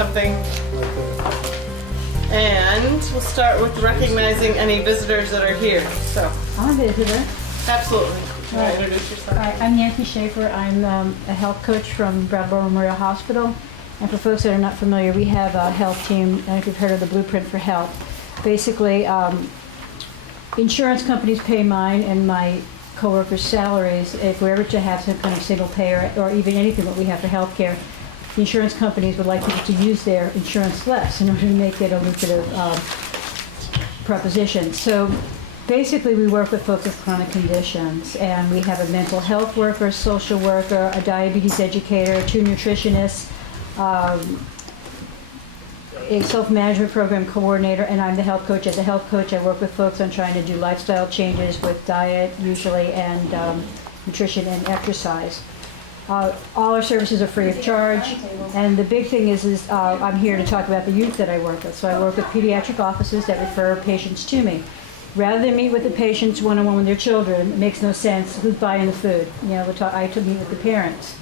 something. And we'll start with recognizing any visitors that are here. So, I'm a visitor. absolutely. Can you introduce yourself? Hi, I'm Nancy Schaefer. I'm a health coach from Brattleboro Memorial Hospital. And for folks that are not familiar, we have a health team. I don't know if you've heard of the Blueprint for Health. Basically, insurance companies pay mine and my coworkers' salaries. If we're ever to have some kind of single payer or even anything that we have for health care, the insurance companies would like people to use their insurance less in order to make it a lucrative proposition. So basically we work with folks with chronic conditions, and we have a mental health worker, a social worker, a diabetes educator, 2 nutritionists, a self-management program coordinator, and I'm the health coach. As a health coach, I work with folks on trying to do lifestyle changes with diet usually and nutrition and exercise. All our services are free of charge, and the big thing is I'm here to talk about the youth that I work with. So I work with pediatric offices that refer patients to me. Rather than meet with the patients one-on-one with their children, it makes no sense. Who's buying the food? You know, I meet with the parents.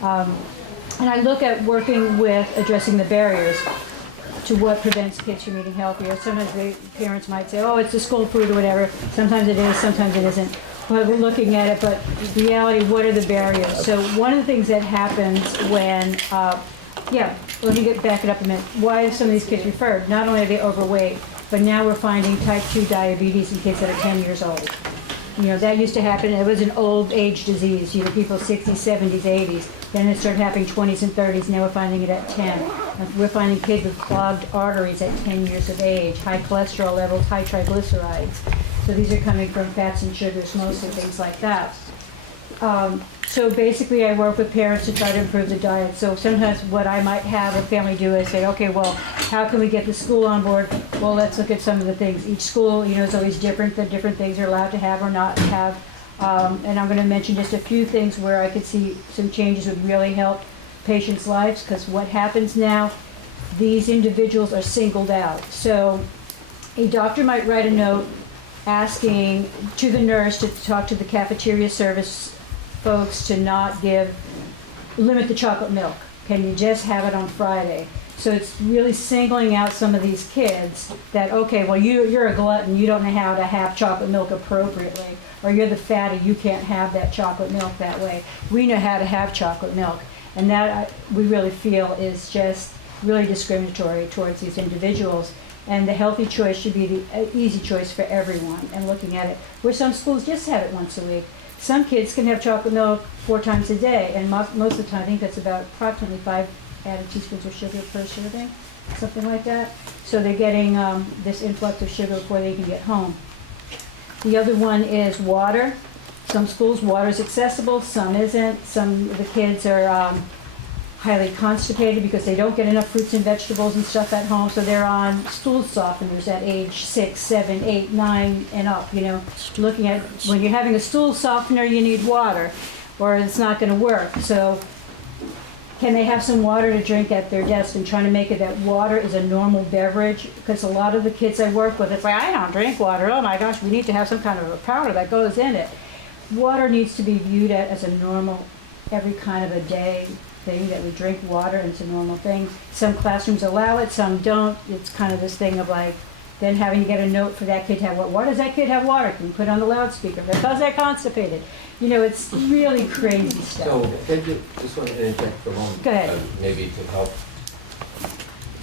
And I look at working with addressing the barriers to what prevents kids from eating healthier. Sometimes the parents might say, oh, it's the school food or whatever. Sometimes it is, sometimes it isn't. But we're looking at it, but in reality, what are the barriers? So one of the things that happens when, let me back it up a minute. Why are some of these kids referred? Not only are they overweight, but now we're finding type 2 diabetes in kids that are 10 years old. You know, that used to happen. It was an old age disease, you know, people 60s, 70s, 80s. Then it started happening 20s and 30s. Now we're finding it at 10. We're finding kids with clogged arteries at 10 years of age, high cholesterol levels, high triglycerides. So these are coming from fats and sugars, mostly things like that. So basically I work with parents to try to improve the diet. So sometimes what I might have a family do is say, okay, well, how can we get the school on board? Well, let's look at some of the things. Each school, you know, is always different. The different things they're allowed to have or not have. And I'm going to mention just a few things where I could see some changes would really help patients' lives, because what happens now, these individuals are singled out. So a doctor might write a note asking to the nurse to talk to the cafeteria service folks to not limit the chocolate milk. Can you just have it on Friday? So it's really singling out some of these kids that, okay, well, you're a glutton, you don't know how to have chocolate milk appropriately, or you're the fatty, you can't have that chocolate milk that way. We know how to have chocolate milk, and that we really feel is just really discriminatory towards these individuals. And the healthy choice should be the easy choice for everyone. And looking at it, where some schools just have it once a week. Some kids can have chocolate milk 4 times a day, and most of the time, I think that's about approximately 5 added teaspoons of sugar per serving, something like that. So they're getting this influx of sugar before they can get home. The other one is water. Some schools, water is accessible, some isn't. Some of the kids are highly constipated because they don't get enough fruits and vegetables and stuff at home, so they're on stool softeners at age 6, 7, 8, 9, and up. You know, looking at when you're having a stool softener, you need water, or it's not going to work. So, can they have some water to drink at their desk, and trying to make it that water is a normal beverage? Because a lot of the kids I work with, it's like, I don't drink water. Oh my gosh, we need to have some kind of a powder that goes in it. Water needs to be viewed as a normal, every kind of a day thing, that we drink water, and it's a normal thing. Some classrooms allow it, some don't. It's kind of this thing of like, then having to get a note for that kid to have water. Why does that kid have water? Can you put it on the loudspeaker? Because they're constipated. You know, it's really crazy stuff. So, I just want to interject for a moment. Go ahead. Maybe to help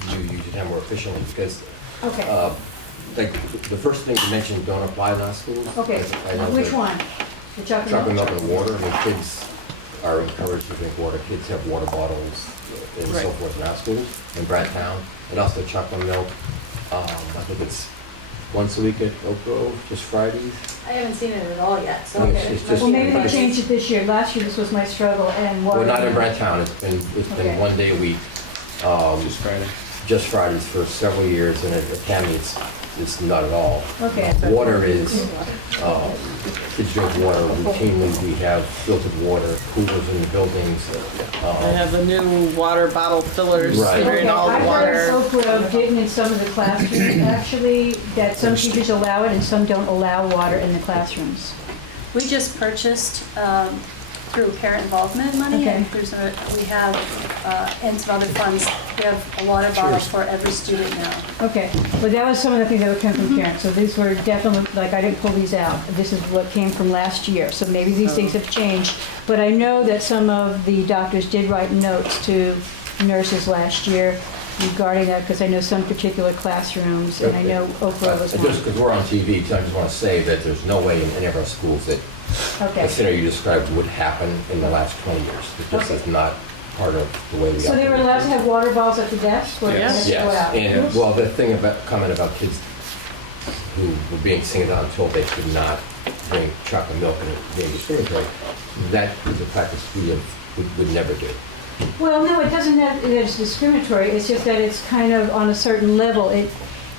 you use your time more efficiently, because Okay. like the first thing you mentioned don't apply in our schools. Okay. I know Which that one? The chocolate milk and water. I mean, kids are encouraged to drink water. Kids have water bottles and so Right. forth in our schools, in Bradtown, and also chocolate milk. I think it's once a week at Oak Grove, just Fridays. I haven't seen it at all yet, so. It's just- Well, maybe they changed it this year. Last year, this was my struggle, and water. Well, not in Bradtown. It's been Okay. 1 day a week. Just Friday. Just Fridays for several years, and at Tammy, it's not at all. Okay. Water is, kids drink water routinely. We have filtered water coolers in the buildings. They have the new water bottle fillers Right. that are in all the I've water. heard Oak Grove didn't in some of the classrooms, actually, that some teachers allow it and some don't allow water in the classrooms. We just purchased through parent involvement money, Okay. and through some, we have, and some other funds, we have a water bottle for every student now. Okay, well, that was some of the things that would come from parents, so these were definitely, like, I didn't pull these out. This is what came from last year, so maybe these things have changed. But I know that some of the doctors did write notes to nurses last year regarding that, because I know some particular classrooms, and I know Oprah was Just one. because we're on TV, so I just want to say that there's no way in any of our schools that the Okay, scenario you described would happen in the last 20 years. It just is not part of the way we so they were allowed to have water bottles at the desk? Or Yes. did they have to go Yes, out? and, well, the thing about, comment about kids who were being singled out and told they could not drink chocolate milk and it being discriminatory, that is a practice would never do. Well, no, it doesn't have, it's discriminatory, it's just that it's kind of on a certain level.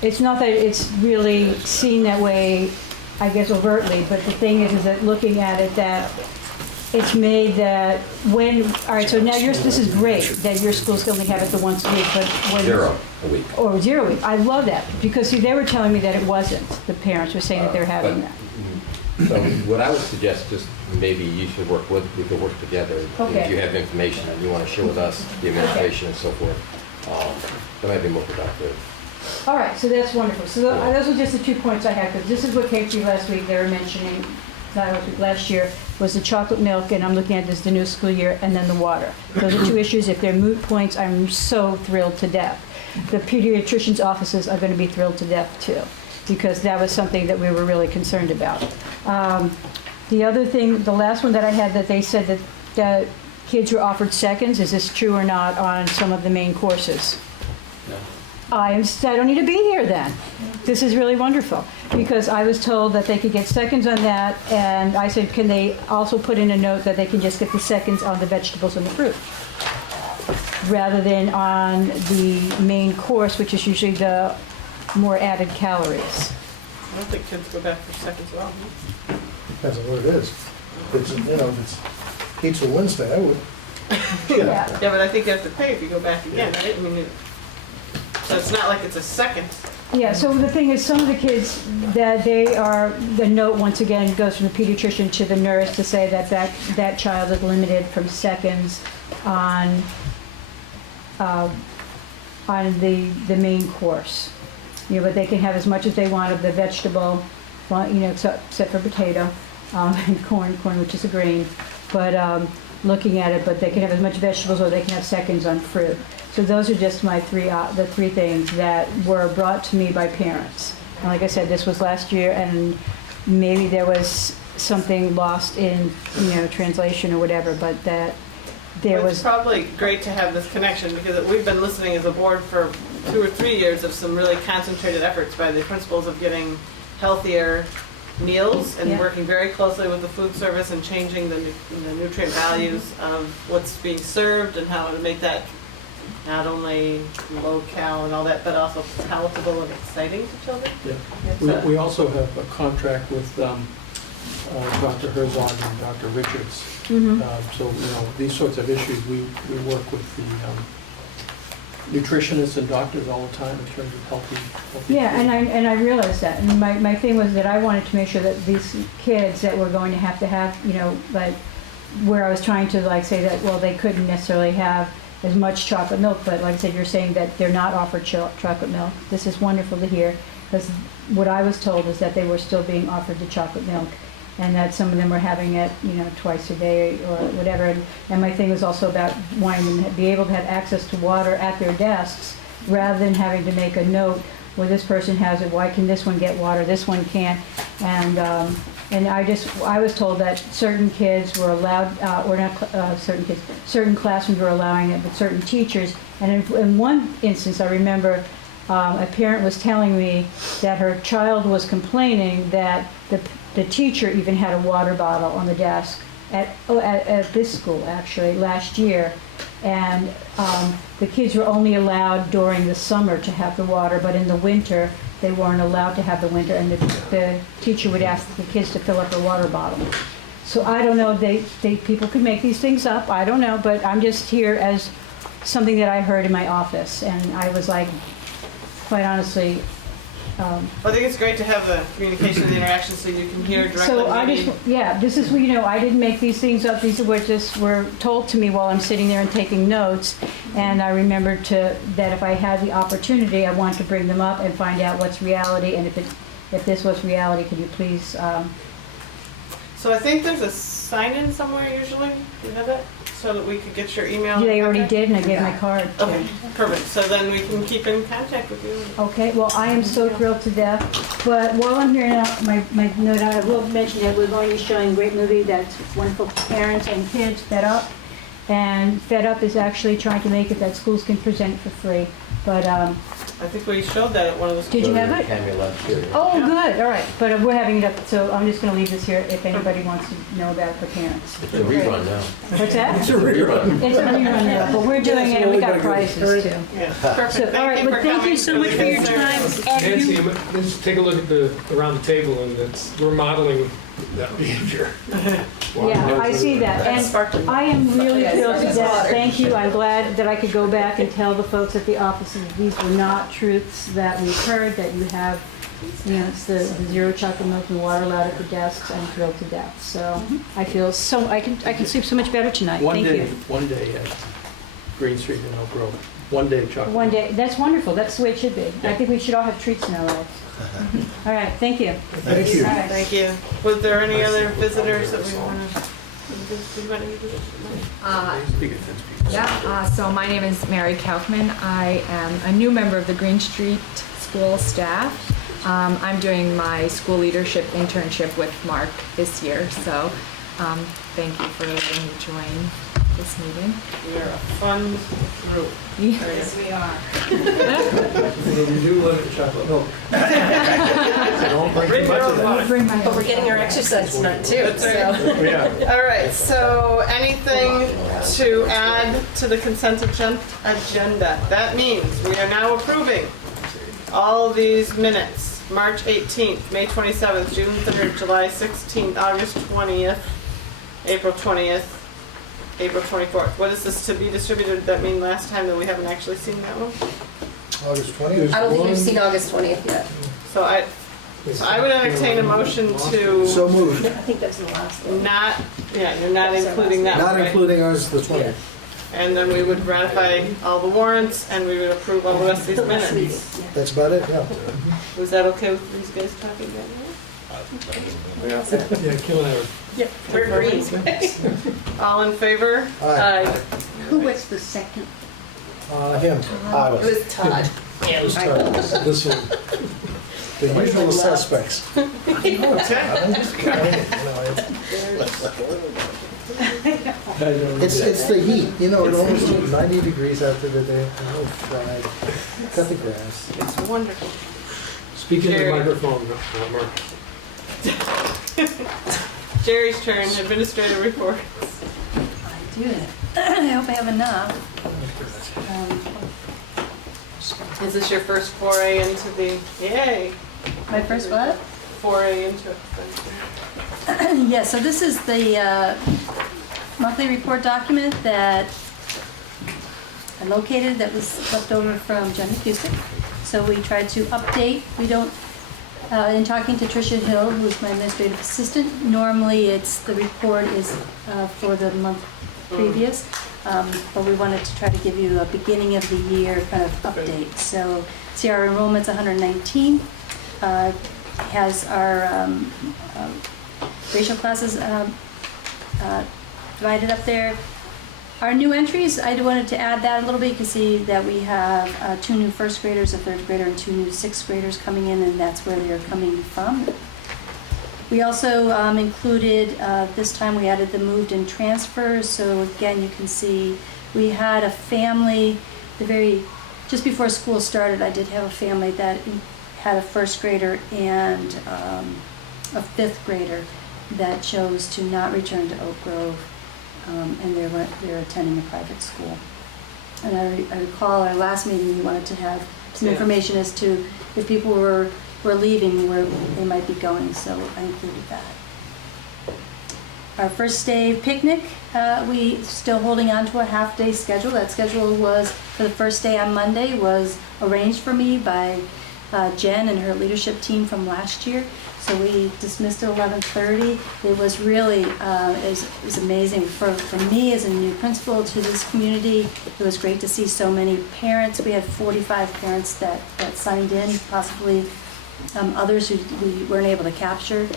It's not that it's really seen that way, I guess overtly, but the thing is that looking at it, that it's made that when, all right, so now this is great, that your schools only have it the once a week, but when... 0 a week. Or 0 a week, I love that, because see, they were telling me that it wasn't. The parents were saying that they're having that. So what I would suggest, just maybe you should we could work together. Okay. If you have information and you want to share with us, the administration and so forth, that might be more productive. All right, so that's wonderful. So those were just the 2 points I had, because this is what came through last week. They were mentioning, last year, was the chocolate milk, and I'm looking at this, the new school year, and then the water. Those are 2 issues. If they're moot points, I'm so thrilled to death. The pediatrician's offices are going to be thrilled to death, too, because that was something that we were really concerned about. The other thing, the last one that I had, that they said that kids were offered seconds. Is this true or not on some of the main courses? No. I don't need to be here then. This is really wonderful, because I was told that they could get seconds on that, and I said, can they also put in a note that they can just get the seconds on the vegetables and the fruit, rather than on the main course, which is usually the more added calories. I don't think kids go back for seconds at all. Depends on what it is. If it's Pizza Wednesday, I would. Yeah. Yeah, but I think you have to pay if you go back again, right? I mean, so it's not like it's a second. Yeah, so the thing is, some of the kids, that the note once again goes from the pediatrician to the nurse to say that child is limited from seconds on the main course. But they can have as much as they want of the vegetable, except for potato, and corn, which is a grain. But looking at it, but they can have as much vegetables, or they can have seconds on fruit. So those are just my the 3 things that were brought to me by parents. And like I said, this was last year, and maybe there was something lost in, translation or whatever, but that there It's was... probably great to have this connection, because we've been listening as a board for 2 or 3 years of some really concentrated efforts by the principals of getting healthier meals and Yeah. working very closely with the food service and changing the nutrient values of what's being served and how to make that not only low cal and all that, but also palatable and exciting to children. Yeah. We also have a contract with Dr. Herzog and Dr. Richards. Mhm. So, these sorts of issues, we work with the nutritionists and doctors all the time in terms of healthy Yeah, food. and I realized that. And my thing was that I wanted to make sure that these kids that were going to have, like, where I was trying to, say that, well, they couldn't necessarily have as much chocolate milk, but like I said, you're saying that they're not offered chocolate milk. This is wonderful to hear, because what I was told is that they were still being offered the chocolate milk, and that some of them were having it, twice a day or whatever. And my thing was also about wanting them to be able to have access to water at their desks, rather than having to make a note, well, this person has it, why can this one get water, this one can't? And I was told that certain kids were allowed, or not certain kids, certain classrooms were allowing it, but certain teachers. And in one instance, I remember a parent was telling me that her child was complaining that the teacher even had a water bottle on the desk at this school, actually, last year. And the kids were only allowed during the summer to have the water, but in the winter, they weren't allowed to have the winter, and the teacher would ask the kids to fill up their water bottle. So I don't know, people could make these things up, I don't know, but I'm just here as something that I heard in my office, and I was like, quite honestly, I think it's great to have the communication and the interaction so you can hear directly. So I what you just, need. yeah, this is, I didn't make these things up, these were told to me while I'm sitting there and taking notes, and I remembered that if I had the opportunity, I wanted to bring them up and find out what's reality, and if this was reality, could you please, So I think there's a sign-in somewhere usually. Do you have it? So that we could get your email. they already Okay. did, and I gave my card. too. Okay, perfect. So then we can keep in contact with you. Okay, well, I am so thrilled to death, but while I'm here now, my note, I will mention that we're going to be showing a great movie that's wonderful for parents and kids, Fed Up. And Fed Up is actually trying to make it that schools can present it for free. But, I think we showed that at one of the. did you have it? Camera left here. Oh, good, all right. But we're having it up, so I'm just gonna leave this here if anybody wants to know about it for parents. It's a rerun now. What's that? It's a rerun. It's a rerun now, but we're doing it and we got prizes too. Yeah, perfect. So, all right, well, thank you so much for your time. And you- Nancy, let's take a look at around the table, and we're modeling that behavior. Yeah, I see that, and sparkling. I am really thrilled to death. Thank you, I'm glad that I could go back and tell the folks at the offices these were not truths that we've heard, that you have, it's the zero chocolate milk and water allowed at the desks. I'm thrilled to death, so I feel so, I can sleep so much better tonight, thank you. One day at Green Street in Elk Grove. One day chocolate. One day, that's wonderful, that's the way it should be. I think we should all have treats in our lives. All right, thank you. Thank you. All right. Thank you. Was there any other visitors that we want to? So my name is Mary Kaufman. I am a new member of the Green Street School staff. I'm doing my school leadership internship with Mark this year, so thank you for letting me join this meeting. We are a fun group. Yes, we are. We do love the chocolate milk. So don't bring too much of that. Bring my. But we're getting our exercise tonight too, That's right. so. Yeah. All right, so anything to add to the consent agenda? That means we are now approving all these minutes. March 18th, May 27th, June 3rd, July 16th, August 20th, April 20th, April 24th. What is this to be distributed? That mean last time that we haven't actually seen that one? August 20th. I don't think we've seen August 20th yet. So I would entertain a motion to So moved. I think that's the last one. not, yeah, you're not including that one, Not right? including ours, the 20th. And then we would ratify all the warrants and we would approve all the rest of these minutes. That's about it, yeah. Was that okay with these guys talking about it? Yeah, Kim and I were. Yeah, we're green. All in favor? Aye. Who was the second? Him. I was. It was Todd. It was Todd. This one. The usual suspects. It's the heat, it almost was 90 degrees out there today. Oh, fried. Cut the grass. It's wonderful. Speaking to the Jeri. microphone, Mark. Jerry's turn, administrative report. I do. I hope I have enough. Is this your first foray into the, yay, My first what? foray into it? Yeah, so this is the monthly report document that I located that was left over from Jenny Cusick. So we tried to update. We don't, in talking to Tricia Hill, who's my administrative assistant, normally the report is for the month previous, but we wanted to try to give you a beginning of the year kind of update. So see our enrollment's 119, has our racial classes divided up there. Our new entries, I wanted to add that a little bit. You can see that we have 2 new first graders, a third grader, and 2 new sixth graders coming in, and that's where they're coming from. We also included, this time we added the moved and transfers. So again, you can see we had a family, just before school started, I did have a family that had a first grader and a fifth grader that chose to not return to Oak Grove, and they're attending a private school. And I recall our last meeting, we wanted to have some information as to if people were leaving, where they might be going, so I included that. Our first day picnic, we still holding on to a half-day schedule. That schedule was, for the first day on Monday, was arranged for me by Jen and her leadership team from last year. So we dismissed at 11:30. It was really, it was amazing for me as a new principal to this community. It was great to see so many parents. We had 45 parents that signed in, possibly others who we weren't able to capture.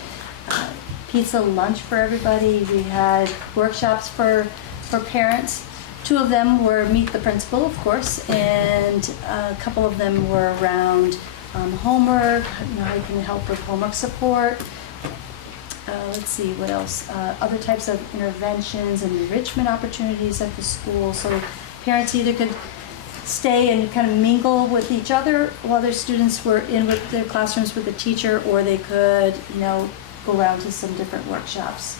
Pizza lunch for everybody. We had workshops for parents. 2 of them were meet the principal, of course, and a couple of them were around homework, how you can help with homework support. Let's see, what else? Other types of interventions and enrichment opportunities at the school. So parents either could stay and kind of mingle with each other while their students were in with their classrooms with the teacher, or they could, go around to some different workshops.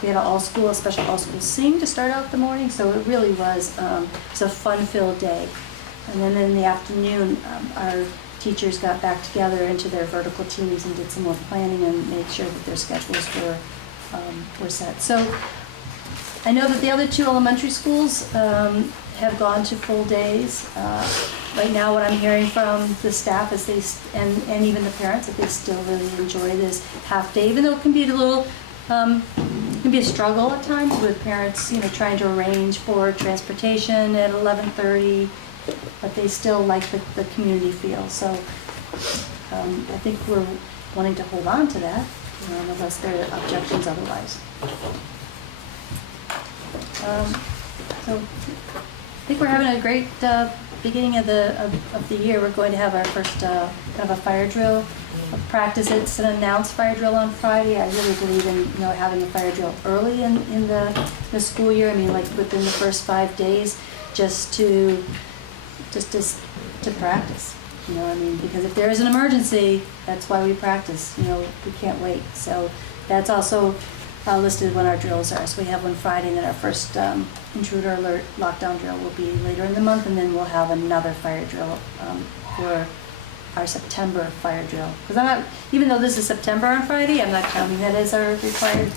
We had an all-school, a special all-school sing to start out the morning, so it really was it's a fun-filled day. And then in the afternoon, our teachers got back together into their vertical teams and did some more planning and made sure that their schedules were set. So I know that the other 2 elementary schools have gone to full days. Right now, what I'm hearing from the staff is and even the parents, that they still really enjoy this half day, even though it can be a little, it can be a struggle at times with parents, trying to arrange for transportation at 11:30, but they still like the community feel. So I think we're wanting to hold on to that, unless there are objections otherwise. So I think we're having a great beginning of the year. We're going to have our first kind of a fire drill practice. It's an announced fire drill on Friday. I really believe in having a fire drill early in the school year. I mean, like within the first 5 days, just to practice. Because if there is an emergency, that's why we practice. We can't wait. So that's also listed when our drills are. So we have one Friday, and then our first intruder alert lockdown drill will be later in the month, and then we'll have another fire drill for our September fire drill. Because even though this is September on Friday, I'm not counting that as our required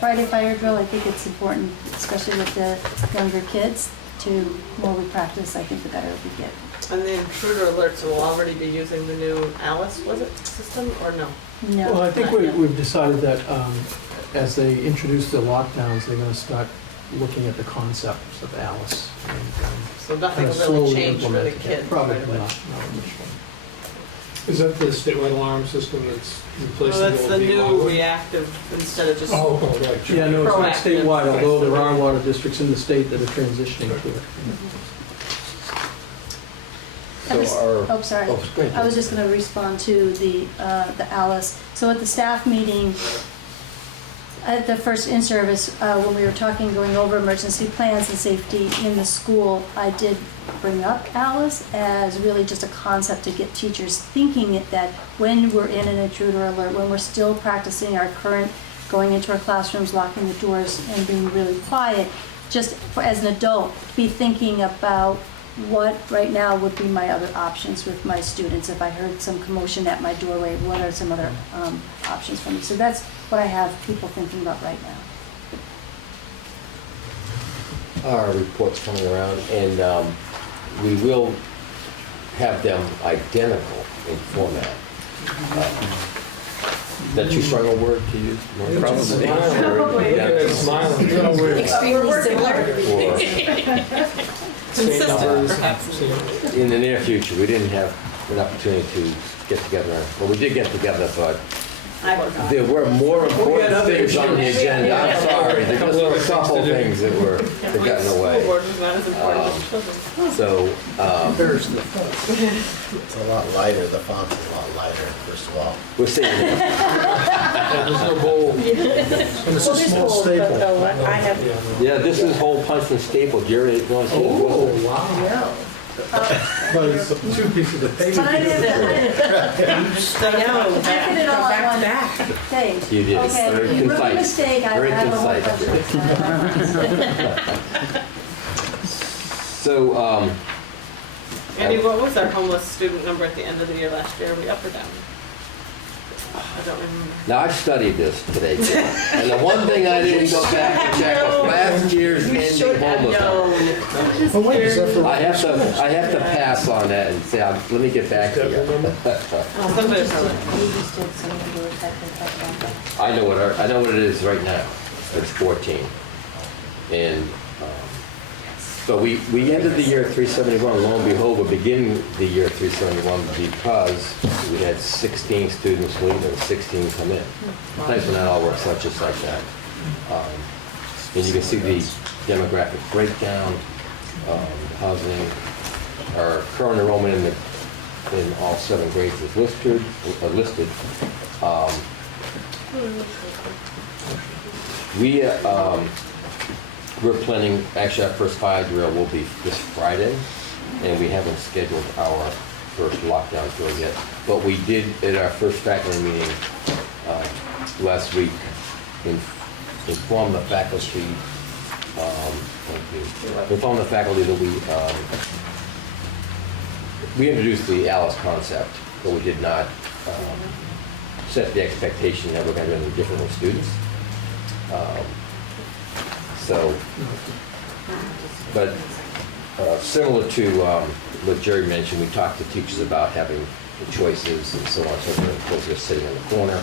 Friday fire drill. I think it's important, especially with the younger kids, the more we practice, I think the better we get. And the intruder alerts will already be using the new Alice, was it, system, or no? No. Well, I think we've decided that as they introduce the lockdowns, they're going to start looking at the concepts of Alice. So nothing will slowly really change for the implement it. kids. Probably right not, away. not initially. Is that the statewide alarm system that's replacing Well, the that's old the V1? new reactive instead of just. Oh, right. Yeah, no, it's not Proactive. statewide, although there are a lot of districts in the state that are transitioning to it. Sorry. Oh, go ahead. I was just going to respond to the Alice. So at the staff meeting, at the first in-service, when we were going over emergency plans and safety in the school, I did bring up Alice as really just a concept to get teachers thinking that when we're in an intruder alert, when we're still practicing our current going into our classrooms, locking the doors, and being really quiet, just as an adult, be thinking about what right now would be my other options with my students. If I heard some commotion at my doorway, what are some other options for me? So that's what I have people thinking about right now. Our reports coming around, and we will have them identical in format. Is that too strong a word to use? Probably. Yeah. Smiling. Extremely similar. Consistent, perhaps. In the near future, we didn't have an opportunity to get together. Well, we did get together, but there were more important things on the agenda. I'm sorry, there just were a couple things that got in the School way. board was not as important as children. So, It's a lot lighter, the font's a lot lighter, first of all. we're seeing it. There's no goal. And it's a small staple. Yeah, this is whole punch and staple. Jerry, you want to see Oh, wow. But it's 2 pieces of paper. But I did I know. I did it all on one page. You did. Okay, Very rookie concise. mistake, I Very have a whole concise. bunch of So, Andy, what was our homeless student number at the end of the year last year? Are we up or down? I don't remember. Now, I studied this today, too. And the one thing I didn't go back and check was last year's ending homelessness. Oh, wait, is that for? I have to pass on that and say, let me get back to you. Somebody said it. You just did something to do with that. I know what it is right now. It's 14. And, so we ended the year at 371. Lo and behold, we're beginning the year at 371 because we had 16 students leave and 16 come in. Sometimes when that all works out just like that. And you can see the demographic breakdown, housing, our current enrollment in all 7 grades is listed. We're planning, actually our first fire drill will be this Friday, and we haven't scheduled our first lockdown drill yet. But we did, at our first faculty meeting last week, inform the faculty, that we introduced the ALICE concept, but we did not set the expectation that we're going to be different with students. But similar to what Jeri mentioned, we talked to teachers about having the choices and so on, so forth, just sitting in the corner.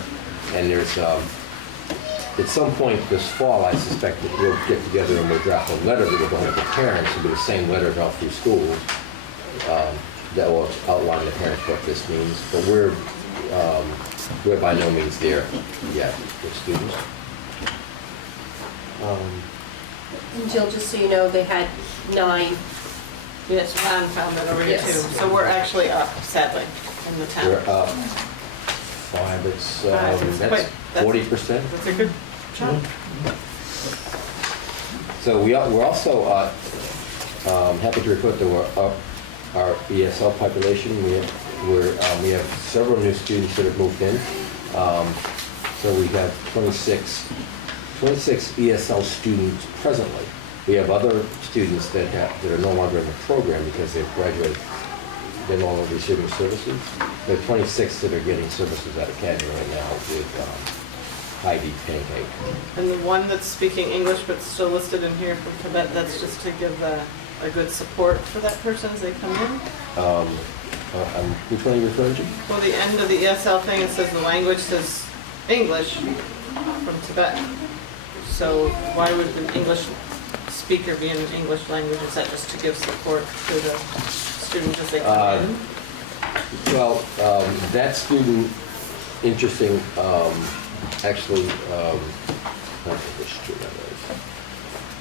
And there's, at some point this fall, I suspect that we'll get together and we'll draft a letter that we're going to the parents. It'll be the same letter all through schools that will outline to parents what this means. But we're by no means there yet with students. And Jill, just so you know, they had 9. Yes, Ron found that over here too. Yes. So we're actually up, sadly, in the town. We're up 5, it's, That's that's quite- 40%. That's a good job. So we're also happy to report that we're up our ESL population. We have several new students that have moved in. So we have 26 ESL students presently. We have other students that are no longer in the program because they've graduated. They're no longer receiving services. There are 26 that are getting services at Academy right now with Heidi Pancake. And the one that's speaking English but still listed in here from Tibet, that's just to give a good support for that person as they come in? Which one are you referring to? Well, the end of the ESL thing, it says the language says English from Tibet. So why would an English speaker be in an English language? Is that just to give support to the students as they come in? Well, that student, interesting, actually,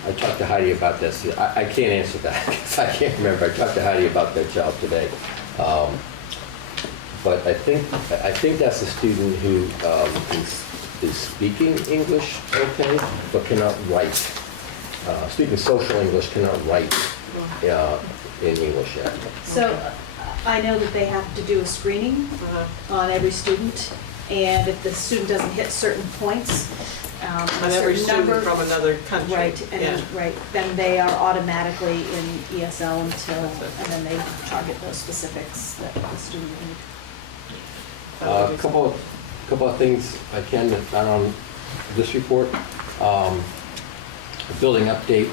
I talked to Heidi about this. I can't answer that because I can't remember. I talked to Heidi about that child today. But I think that's a student who is speaking English okay, but cannot write. Speaking social English, cannot write in English yet. So I know that they have to do a screening on every student, and if the student doesn't hit certain points, On a every certain number, student from another country. right, and Yeah. then they are automatically in ESL and then they target those specifics that the student needs. A couple of things I can add on this report. A building update.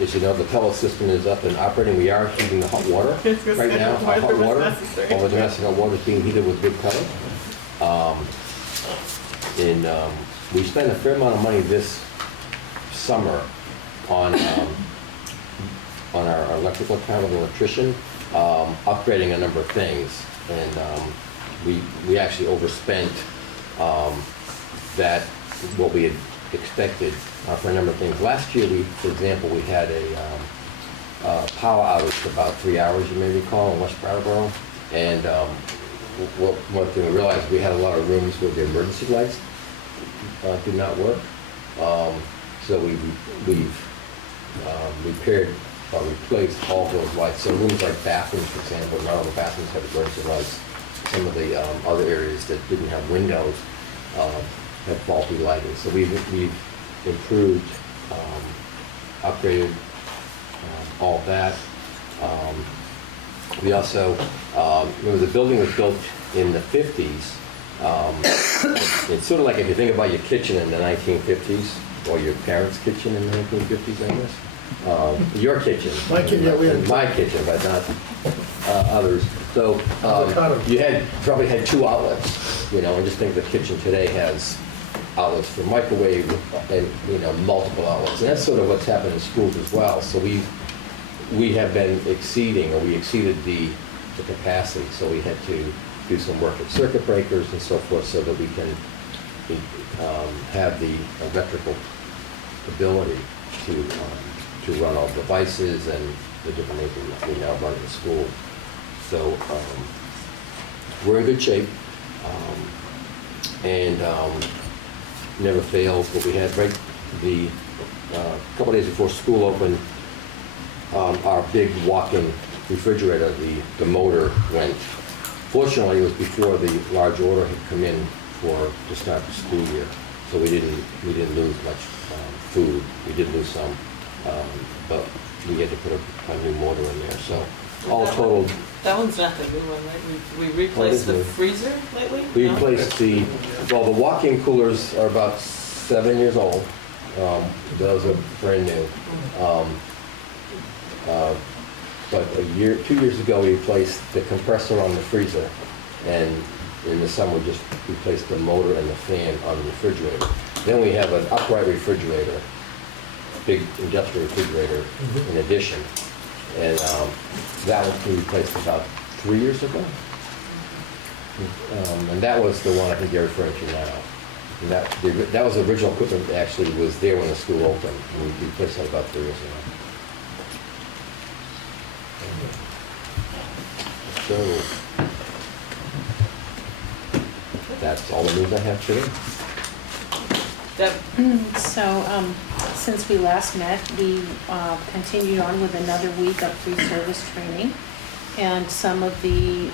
As you know, the pellet system is up and operating. We are heating the hot water right now. Our hot water, all the domestic hot water is being heated with wood pellet. We spent a fair amount of money this summer on our electrical account with an electrician, upgrading a number of things. And we actually overspent what we had expected for a number of things. Last year, for example, we had a power outage for about 3 hours, you may recall, in West Brattleboro. And one thing we realized, we had a lot of rooms where the emergency lights did not work. So we've repaired or replaced all those lights. So rooms like bathrooms, for example, not all the bathrooms have emergency lights. Some of the other areas that didn't have windows had faulty lighting. So we've improved, upgraded all that. We also, remember the building was built in the 50s. It's sort of like if you think about your kitchen in the 1950s, or your parents' kitchen in the 1950s, I guess. Your kitchen. My kitchen, yeah, we had- My kitchen, but not others. So Avocado. you probably had 2 outlets, and just think the kitchen today has outlets for microwave and, multiple outlets. And that's sort of what's happened in schools as well. So we have been exceeded the capacity. So we had to do some work at circuit breakers and so forth so that we can have the electrical ability to run all devices and the different things that we now run in the school. So we're in good shape, and never fails. What we had a couple days before school opened, our big walk-in refrigerator, the motor went. Fortunately, it was before the large order had come in to start the school year, so we didn't lose much food. We did lose some, but we had to put a new motor in there. So all totaled, That one's not the new one, right? We replaced the freezer lately? we No? replaced the walk-in coolers are about 7 years old. Those are brand new. But 2 years ago, we replaced the compressor on the freezer, and in the summer, just replaced the motor and the fan on the refrigerator. Then we have an upright refrigerator, big industrial refrigerator in addition, and that was replaced about 3 years ago. And that was the one I think you're referring to now. And that was the original equipment that actually was there when the school opened. And we replaced that about 3 years ago. So that's all the news I have today. Deb? So, since we last met, we continued on with another week of pre-service training. And some of the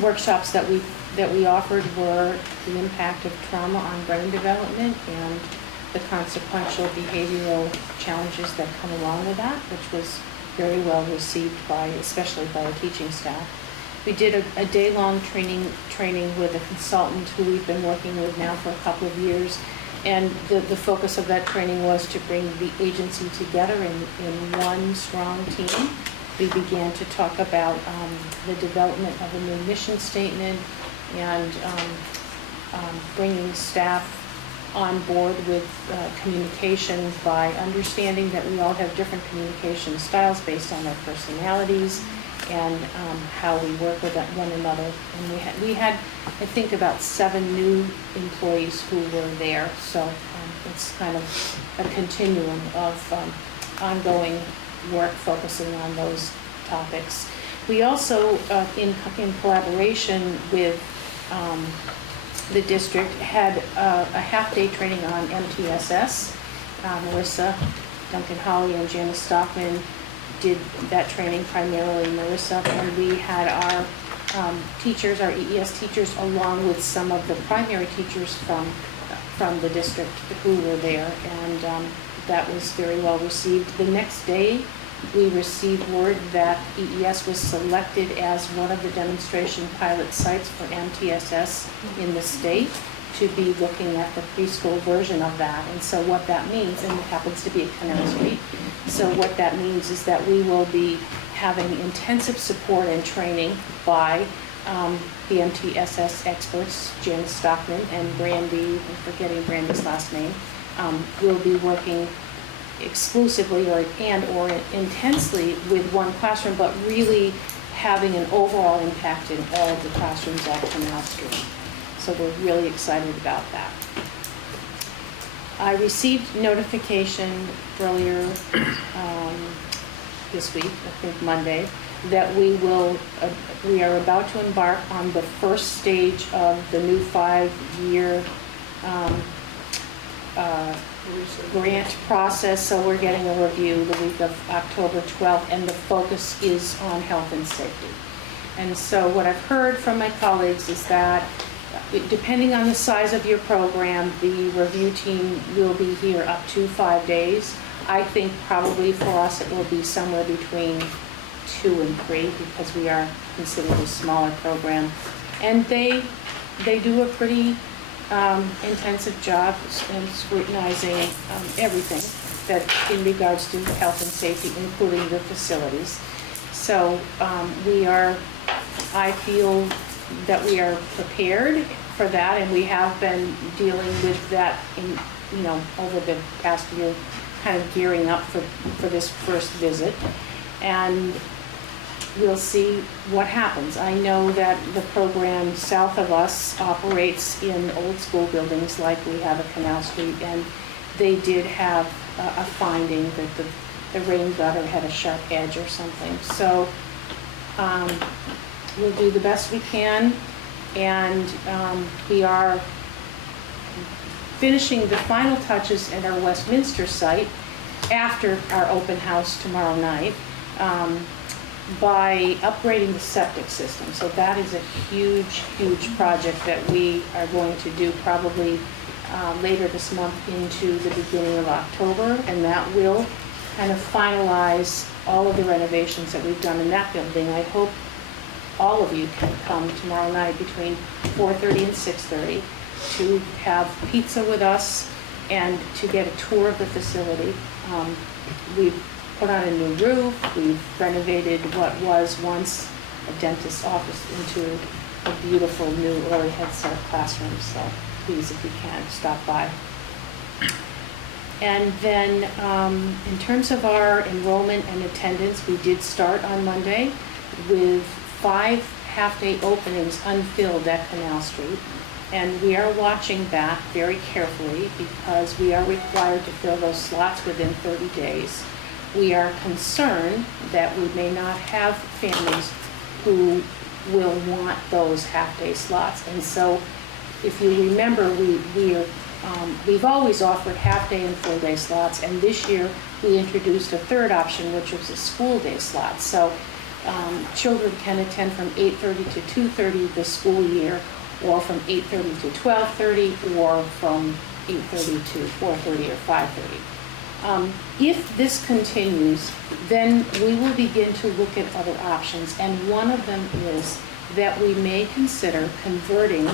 workshops that we offered were the impact of trauma on brain development and the consequential behavioral challenges that come along with that, which was very well received especially by our teaching staff. We did a day-long training with a consultant who we've been working with now for a couple of years. And the focus of that training was to bring the agency together in one strong team. We began to talk about the development of a new mission statement and bringing staff on board with communication by understanding that we all have different communication styles based on our personalities and how we work with one another. And we had I think about 7 new employees who were there, so it's kind of a continuum of ongoing work focusing on those topics. We also, in collaboration with the district, had a half-day training on MTSS. Marissa, Duncan Holly, and Janice Stockman did that training, primarily Marissa, and we had our teachers, our EES teachers, along with some of the primary teachers from the district who were there, and that was very well received. The next day, we received word that EES was selected as one of the demonstration pilot sites for MTSS in the state to be looking at the preschool version of that. And so what that means, and it happens to be at Canal Street, so what that means is that we will be having intensive support and training by the MTSS experts, Janice Stockman and Brandy, I'm forgetting Brandy's last name, will be working exclusively or intensely with one classroom, but really having an overall impact in all of the classrooms at Canal Street. So we're really excited about that. I received notification earlier this week, I think Monday, that we are about to embark on the first stage of the new 5-year grant process. So we're getting a review the week of October 12th, and the focus is on health and safety. And so what I've heard from my colleagues is that depending on the size of your program, the review team will be here up to 5 days. I think probably for us it will be somewhere between 2 and 3 because we are considered a smaller program. And they do a pretty intensive job in scrutinizing everything that in regards to health and safety, including the facilities. So I feel that we are prepared for that, and we have been dealing with that in, over the past year, kind of gearing up for this first visit. And we'll see what happens. I know that the program south of us operates in old school buildings like we have at Canal Street, and they did have a finding that the rain gutter had a sharp edge or something. So we'll do the best we can, and we are finishing the final touches at our Westminster site after our open house tomorrow night by upgrading the septic system. So that is a huge, huge project that we are going to do probably later this month into the beginning of October, and that will kind of finalize all of the renovations that we've done in that building. I hope all of you can come tomorrow night between 4:30 and 6:30 to have pizza with us and to get a tour of the facility. We've put on a new roof, we've renovated what was once a dentist's office into a beautiful new early Head Start classroom, so please, if you can, stop by. And then in terms of our enrollment and attendance, we did start on Monday with 5 half-day openings unfilled at Canal Street. And we are watching that very carefully because we are required to fill those slots within 30 days. We are concerned that we may not have families who will want those half-day slots. And so if you remember, we've always offered half-day and full-day slots, and this year we introduced a third option, which was a school-day slot. So children can attend from 8:30 to 2:30 this school year, or from 8:30 to 12:30, or from 8:30 to 4:30 or 5:30. If this continues, then we will begin to look at other options, and one of them is that we may consider converting,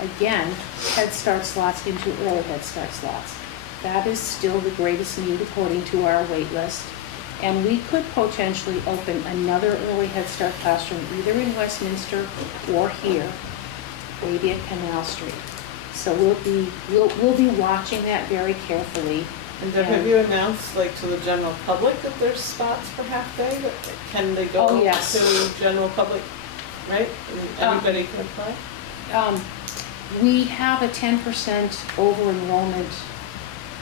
again, Head Start slots into early Head Start slots. That is still the greatest need according to our wait list, and we could potentially open another early Head Start classroom either in Westminster or here, maybe at Canal Street. So we'll be watching that very carefully. And Deb, have you announced, like, to the general public that there's spots for half-day? Can they go Oh, yes. to general public, right? Anybody can apply? We have a 10% over-enrollment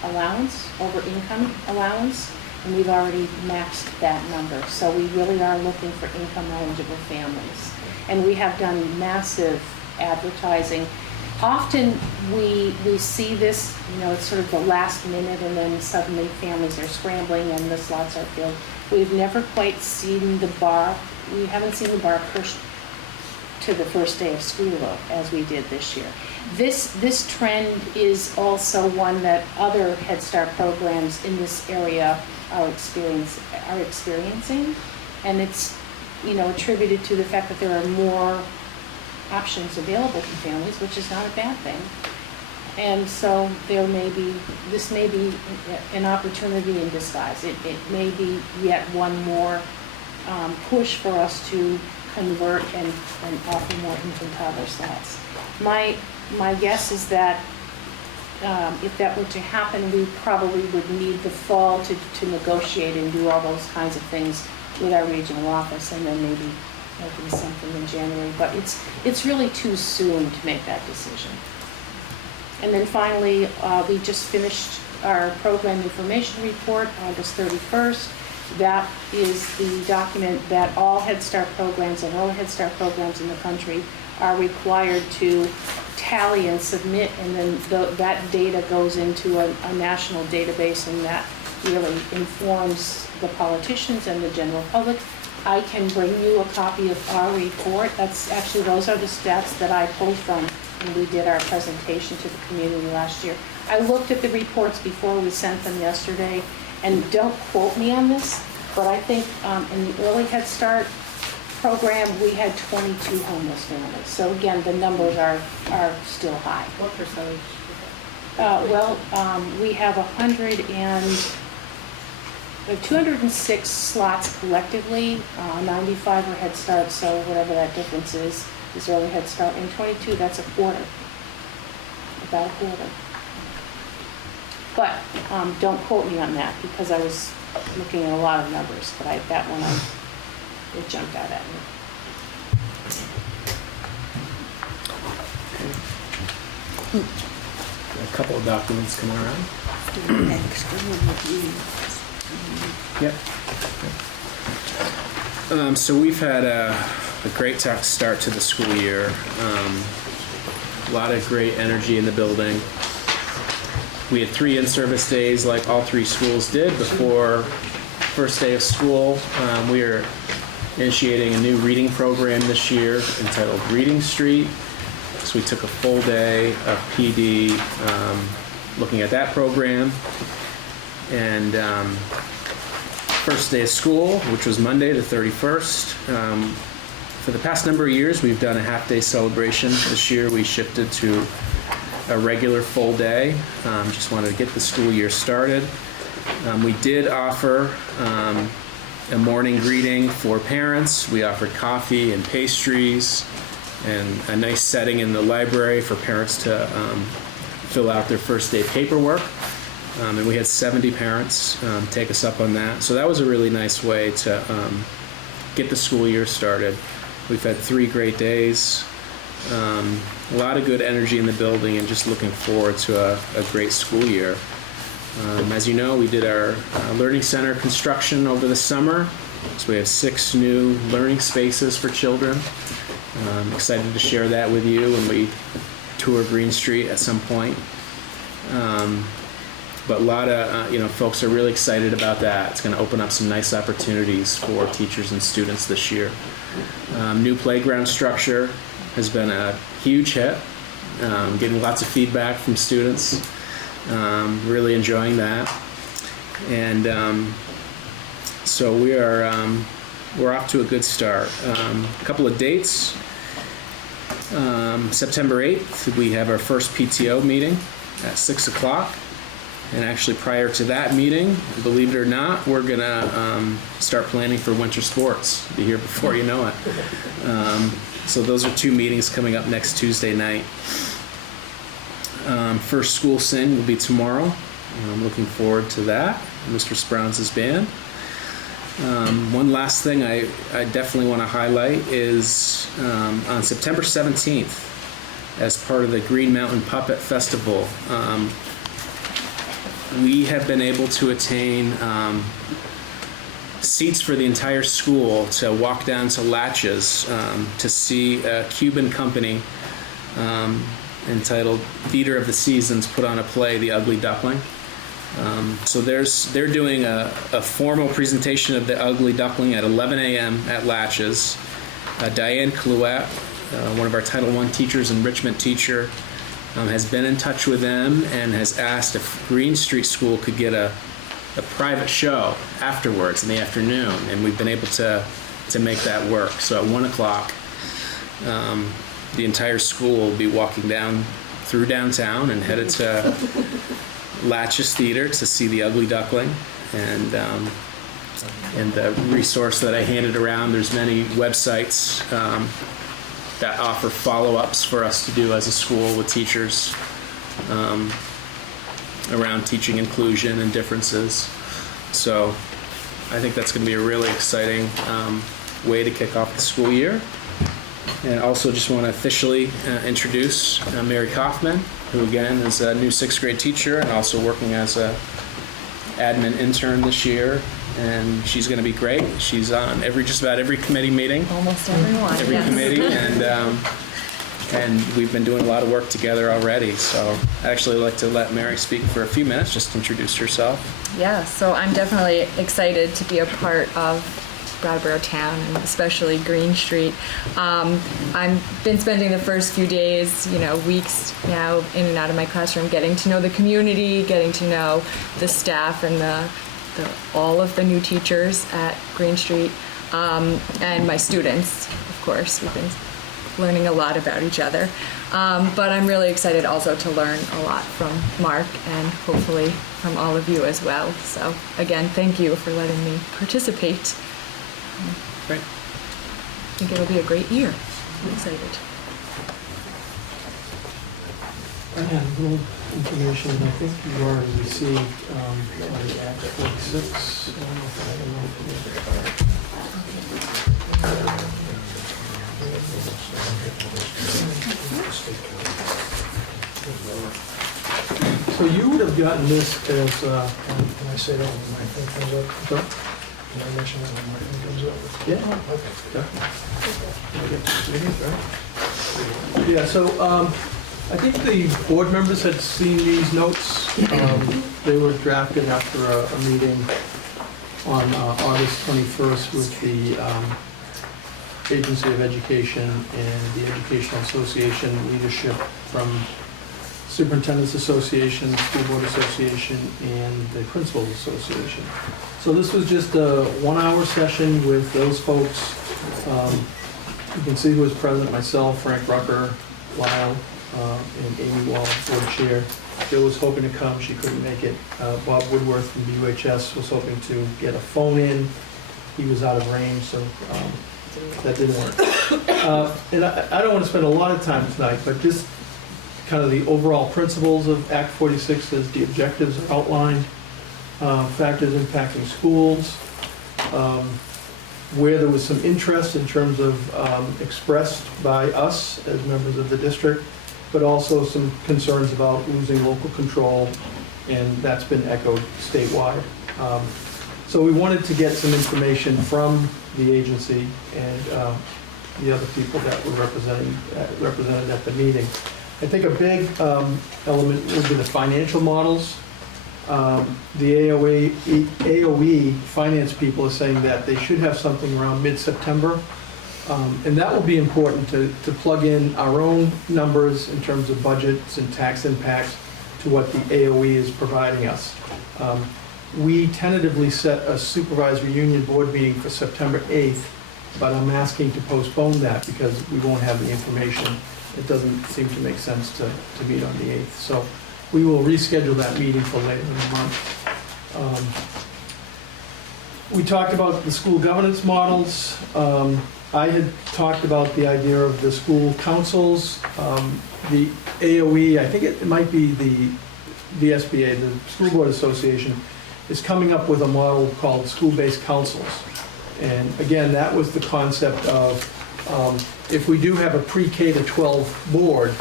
allowance, over-income allowance, and we've already maxed that number. So we really are looking for income-eligible families. And we have done massive advertising. Often we see this, it's sort of the last minute, and then suddenly families are scrambling and the slots are filled. We've never quite seen the bar, we haven't seen the bar pushed to the first day of school though, as we did this year. This trend is also one that other Head Start programs in this area are experiencing, and it's attributed to the fact that there are more options available to families, which is not a bad thing. And so this may be an opportunity in disguise. It may be yet one more push for us to convert and offer more infant toddler slots. My guess is that if that were to happen, we probably would need the fall to negotiate and do all those kinds of things with our regional office, and then maybe open something in January. But it's really too soon to make that decision. And then finally, we just finished our program information report, August 31st. That is the document that all Head Start programs and all Head Start programs in the country are required to tally and submit, and then that data goes into a national database, and that really informs the politicians and the general public. I can bring you a copy of our report. Those are the stats that I pulled from when we did our presentation to the community last year. I looked at the reports before we sent them yesterday, and don't quote me on this, But I think in the early Head Start program, we had 22 homeless families. So again, the numbers are still high. What percentage? We have 206 slots collectively, 95 are Head Start, so whatever that difference is early Head Start, and 22, that's a quarter, about a quarter. But don't quote me on that, because I was looking at a lot of numbers, but it jumped out at me. A couple of documents coming around. Yep. So we've had a great start to the school year. A lot of great energy in the building. We had 3 in-service days like all 3 schools did before first day of school. We are initiating a new reading program this year entitled Reading Street. So we took a full day of PD looking at that program. And first day of school, which was Monday the 31st. For the past number of years, we've done a half-day celebration. This year we shifted to a regular full day. Just wanted to get the school year started. We did offer a morning greeting for parents. We offered coffee and pastries and a nice setting in the library for parents to fill out their first day paperwork. And we had 70 parents take us up on that. So that was a really nice way to get the school year started. We've had 3 great days, a lot of good energy in the building, and just looking forward to a great school year. As you know, we did our Learning Center construction over the summer. So we have 6 new learning spaces for children. I'm excited to share that with you when we tour Green Street at some point. But a lot of folks are really excited about that. It's going to open up some nice opportunities for teachers and students this year. New playground structure has been a huge hit. Getting lots of feedback from students. Really enjoying that. And so we're off to a good start. A couple of dates. September 8th, we have our first PTO meeting at 6 o'clock. And actually prior to that meeting, believe it or not, we're gonna start planning for winter sports. Be here before you know it. So those are 2 meetings coming up next Tuesday night. First school sing will be tomorrow. I'm looking forward to that. Mr. Sprounds' band. One last thing I definitely want to highlight is on September 17th, as part of the Green Mountain Puppet Festival, we have been able to attain seats for the entire school to walk down to Latches to see a Cuban company entitled Theater of the Seasons put on a play, The Ugly Duckling. So they're doing a formal presentation of The Ugly Duckling at 11 a.m. at Latches. Diane Clouette, one of our Title I teachers, enrichment teacher, has been in touch with them and has asked if Green Street School could get a private show afterwards in the afternoon, and we've been able to make that work. So at 1 o'clock, the entire school will be walking down through downtown and headed to Latches Theater to see The Ugly Duckling. And the resource that I handed around, there's many websites that offer follow-ups for us to do as a school with teachers around teaching inclusion and differences. So I think that's going to be a really exciting way to kick off the school year. And also just want to officially introduce Mary Kaufman, who again is a new 6th grade teacher and also working as a admin intern this year. And she's going to be great. She's on just about every committee meeting. Almost everyone. Every yes. committee, and we've been doing a lot of work together already. So I'd actually like to let Mary speak for a few minutes, just introduce herself. Yeah, so I'm definitely excited to be a part of Brattleboro town, and especially Green Street. I've been spending the first few days, weeks now in and out of my classroom, getting to know the community, getting to know the staff and the all of the new teachers at Green Street, and my students, of course. We've been learning a lot about each other. But I'm really excited also to learn a lot from Mark and hopefully from all of you as well. So again, thank you for letting me participate. Great. I think it'll be a great year. I'm excited. I have a little information that I think you already received on the Act 46. I don't know if So you would have gotten this as, Can I say that when my thing comes up? sorry? Can I mention that when my thing comes up? Yeah. Yeah, so I think the board members had seen these notes. They were drafted after a meeting on August 21st with the Agency of Education and the Educational Association leadership from Superintendent's Association, School Board Association, and the Principals Association. So this was just a 1-hour session with those folks. You can see who was present, myself, Frank Rucker, Lyle, and Amy Wall, board chair. Jill was hoping to come, she couldn't make it. Bob Woodworth from BUHS was hoping to get a phone in. He was out of range, so that didn't work. And I don't want to spend a lot of time tonight, but just kind of the overall principles of Act 46 as the objectives are outlined, factors impacting schools, where there was some interest in terms of expressed by us as members of the district, but also some concerns about losing local control, and that's been echoed statewide. So we wanted to get some information from the agency and the other people that were represented at the meeting. I think a big element would be the financial models. The AOE finance people are saying that they should have something around mid-September. And that will be important to plug in our own numbers in terms of budgets and tax impacts to what the AOE is providing us. We tentatively set a supervisory union board meeting for September 8th, but I'm asking to postpone that because we won't have the information. It doesn't seem to make sense to meet on the 8th. So we will reschedule that meeting for later in the month. We talked about the school governance models. I had talked about the idea of the school councils. The AOE, I think it might be the VSBA, the School Board Association, is coming up with a model called school-based councils. And again, that was the concept of if we do have a pre-K to 12 board,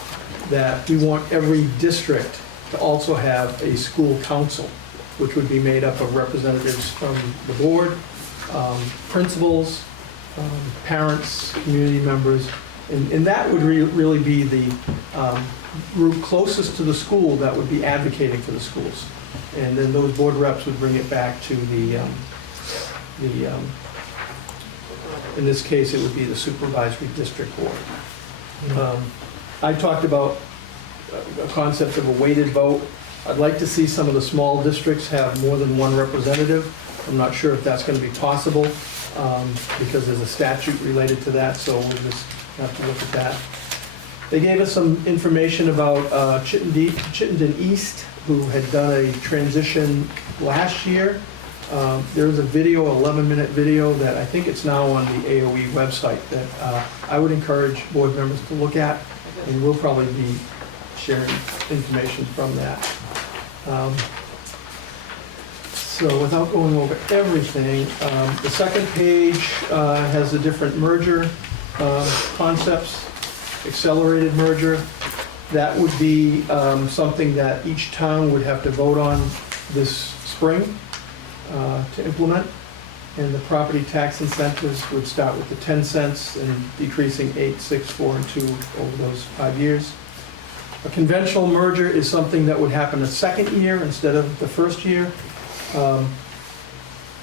that we want every district to also have a school council, which would be made up of representatives from the board, principals, parents, community members, and that would really be the group closest to the school that would be advocating for the schools. And then those board reps would bring it back to in this case, it would be the supervisory district board. I talked about a concept of a weighted vote. I'd like to see some of the small districts have more than one representative. I'm not sure if that's going to be possible because there's a statute related to that, so we'll just have to look at that. They gave us some information about Chittenden East, who had done a transition last year. There was a video, 11-minute video, that I think it's now on the AOE website that I would encourage board members to look at, and we'll probably be sharing information from that. So without going over everything, the second page has the different merger concepts, accelerated merger. That would be something that each town would have to vote on this spring to implement. And the property tax incentives would start with the 10 cents and decreasing 8, 6, 4, and 2 over those 5 years. A conventional merger is something that would happen a second year instead of the first year.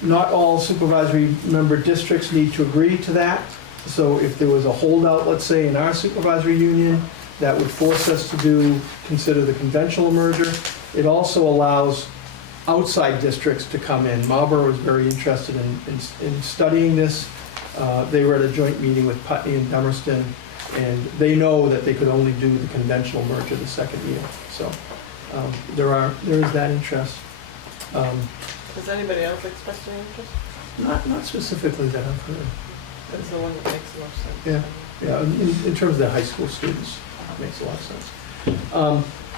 Not all supervisory member districts need to agree to that. So if there was a holdout, let's say, in our supervisory union, that would force us to consider the conventional merger. It also allows outside districts to come in. Marlboro was very interested in studying this. They were at a joint meeting with Putney and Dummerston, and they know that they could only do the conventional merger the second year. So there is that interest. Has anybody else expressed any interest? Not specifically that I've heard. That's the one that makes the most sense. Yeah, yeah. In terms of the high school students, it makes a lot of sense.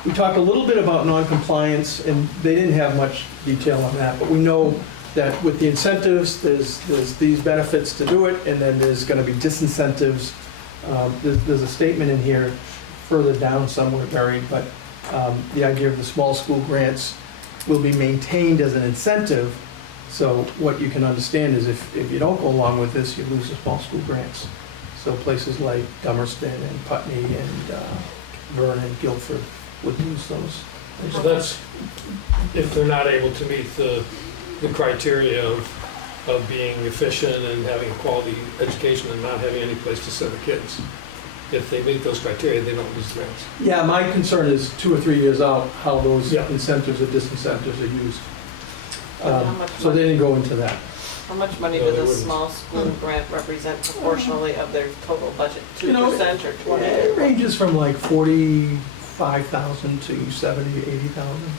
We talked a little bit about non-compliance, and they didn't have much detail on that, but we know that with the incentives, there's these benefits to do it, and then there's going to be disincentives. There's a statement in here further down somewhere buried, but the idea of the small school grants will be maintained as an incentive. So what you can understand is if you don't go along with this, you lose the small school grants. So places like Dummerston and Putney and Vernon, Guilford would lose those. So that's if they're not able to meet the criteria of being efficient and having a quality education and not having any place to send the kids. If they meet those criteria, they don't lose grants. Yeah, my concern is 2 or 3 years out, how those Yeah. incentives or disincentives are used. How much So they didn't go into that. How much money No, does they a wouldn't. small school grant represent proportionally of their total budget? 2% You know, or 20? It ranges from like 45,000 to 70, 80,000.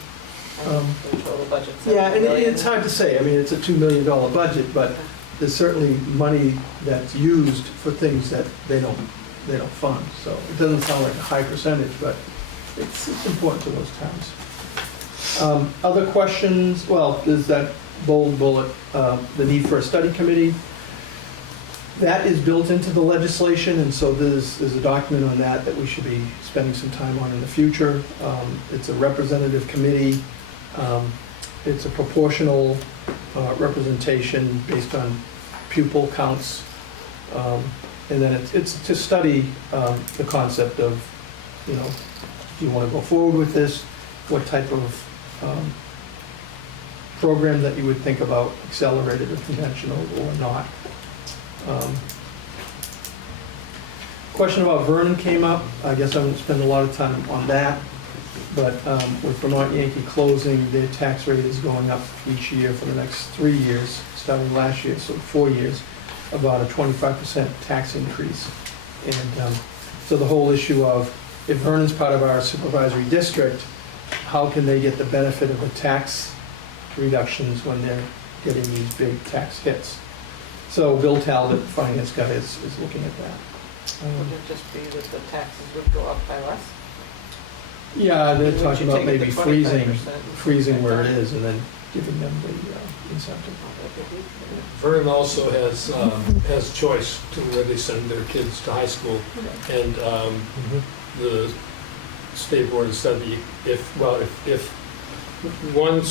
The total budget. Yeah, and it's hard to say. I mean, it's a $2 million budget, but there's certainly money that's used for things that they don't fund. So it doesn't sound like a high percentage, but it's important to those towns. Other questions? Well, there's that bold bullet, the need for a study committee. That is built into the legislation, and so there's a document on that we should be spending some time on in the future. It's a representative committee. It's a proportional representation based on pupil counts. And then it's to study the concept of, do you want to go forward with this? What type of program that you would think about, accelerated or conventional or not. Question about Vernon came up. I guess I won't spend a lot of time on that. But with Vermont Yankee closing, their tax rate is going up each year for the next 3 years, starting last year, so 4 years, about a 25% tax increase. And so the whole issue of, if Vernon's part of our supervisory district, how can they get the benefit of the tax reductions when they're getting these big tax hits? So Bill Talbot, finance guy, is looking at that. Would it just be that the taxes would go up by less? Yeah, they're Would talking you about take it maybe to 25%? freezing where it is and then giving them the incentive. Vernon also has choice to where they send their kids to high school. And the state board has said that if one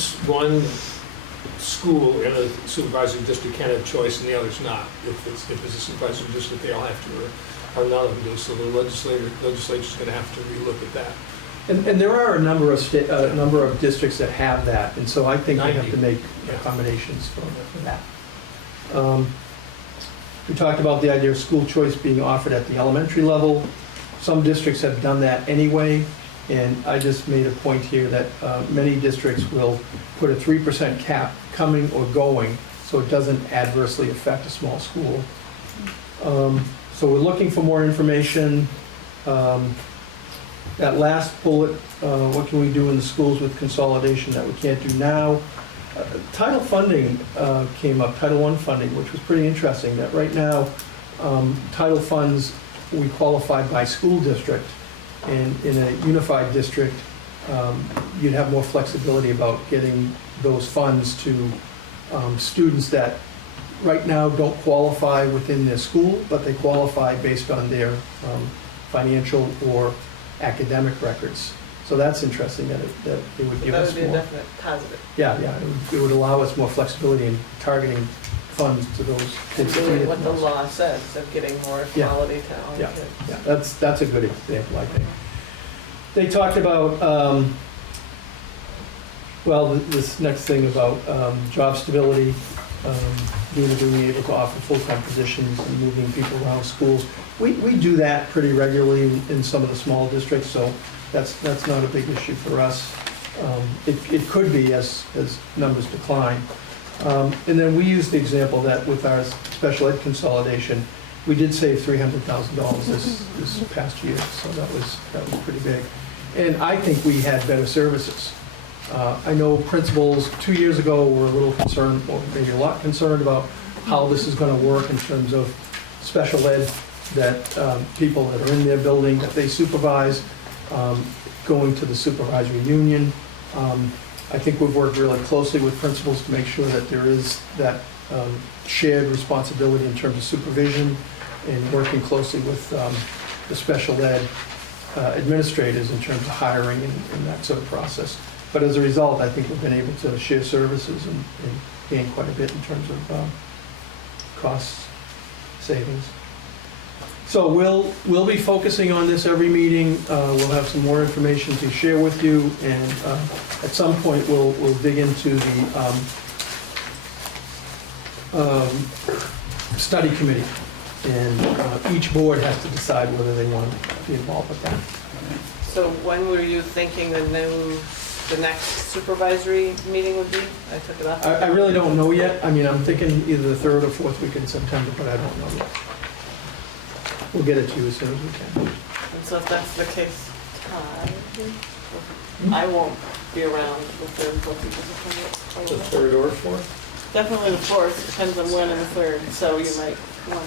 school in a supervisory district can have choice and the other's not, if it's a supervisory district, they all have to, or none of them do. So the legislature's going to have to relook at that. And there are a number of districts that have that, and so I think they have to make accommodations for that. We talked about the idea of school choice being offered at the elementary level. Some districts have done that anyway, and I just made a point here that many districts will put a 3% cap coming or going, so it doesn't adversely affect a small school. So we're looking for more information. That last bullet, what can we do in the schools with consolidation that we can't do now? Title funding came up, Title I funding, which was pretty interesting, that right now, title funds, we qualify by school district, and in a unified district, you'd have more flexibility about getting those funds to students that right now don't qualify within their school, but they qualify based on their financial or academic records. So that's interesting that it would give That us would be a more. definite positive. Yeah, it would allow us more flexibility in targeting funds to those kids. that need Doing it what the most. law says, of getting more Yeah. quality to all Yeah, kids. yeah, that's a good example, I think. They talked about, this next thing about job stability, being able to offer full-time positions and moving people around schools. We do that pretty regularly in some of the small districts, so that's not a big issue for us. it could be as numbers decline. And then we used the example that with our special ed consolidation, we did save $300,000 this past year, so that was pretty big. And I think we had better services. I know principals 2 years ago were a little concerned, or maybe a lot concerned about how this is going to work in terms of special ed, that people that are in their building, that they supervise, going to the supervisory union. I think we've worked really closely with principals to make sure that there is that shared responsibility in terms of supervision and working closely with the special ed administrators in terms of hiring and that sort of process. But as a result, I think we've been able to share services and gain quite a bit in terms of cost savings. So we'll be focusing on this every meeting. We'll have some more information to share with you, and at some point we'll dig into the study committee, and each board has to decide whether they want to be involved with that. So when were you thinking the next supervisory meeting would be? I took it off. I really don't know yet. I mean, I'm thinking either the third or fourth week in September, but I don't know yet. We'll get it to you as soon as we can. And so if that's the case, I won't be around the third, fourth week of The September. third or fourth? Definitely the fourth, depends on when in the third, so you might want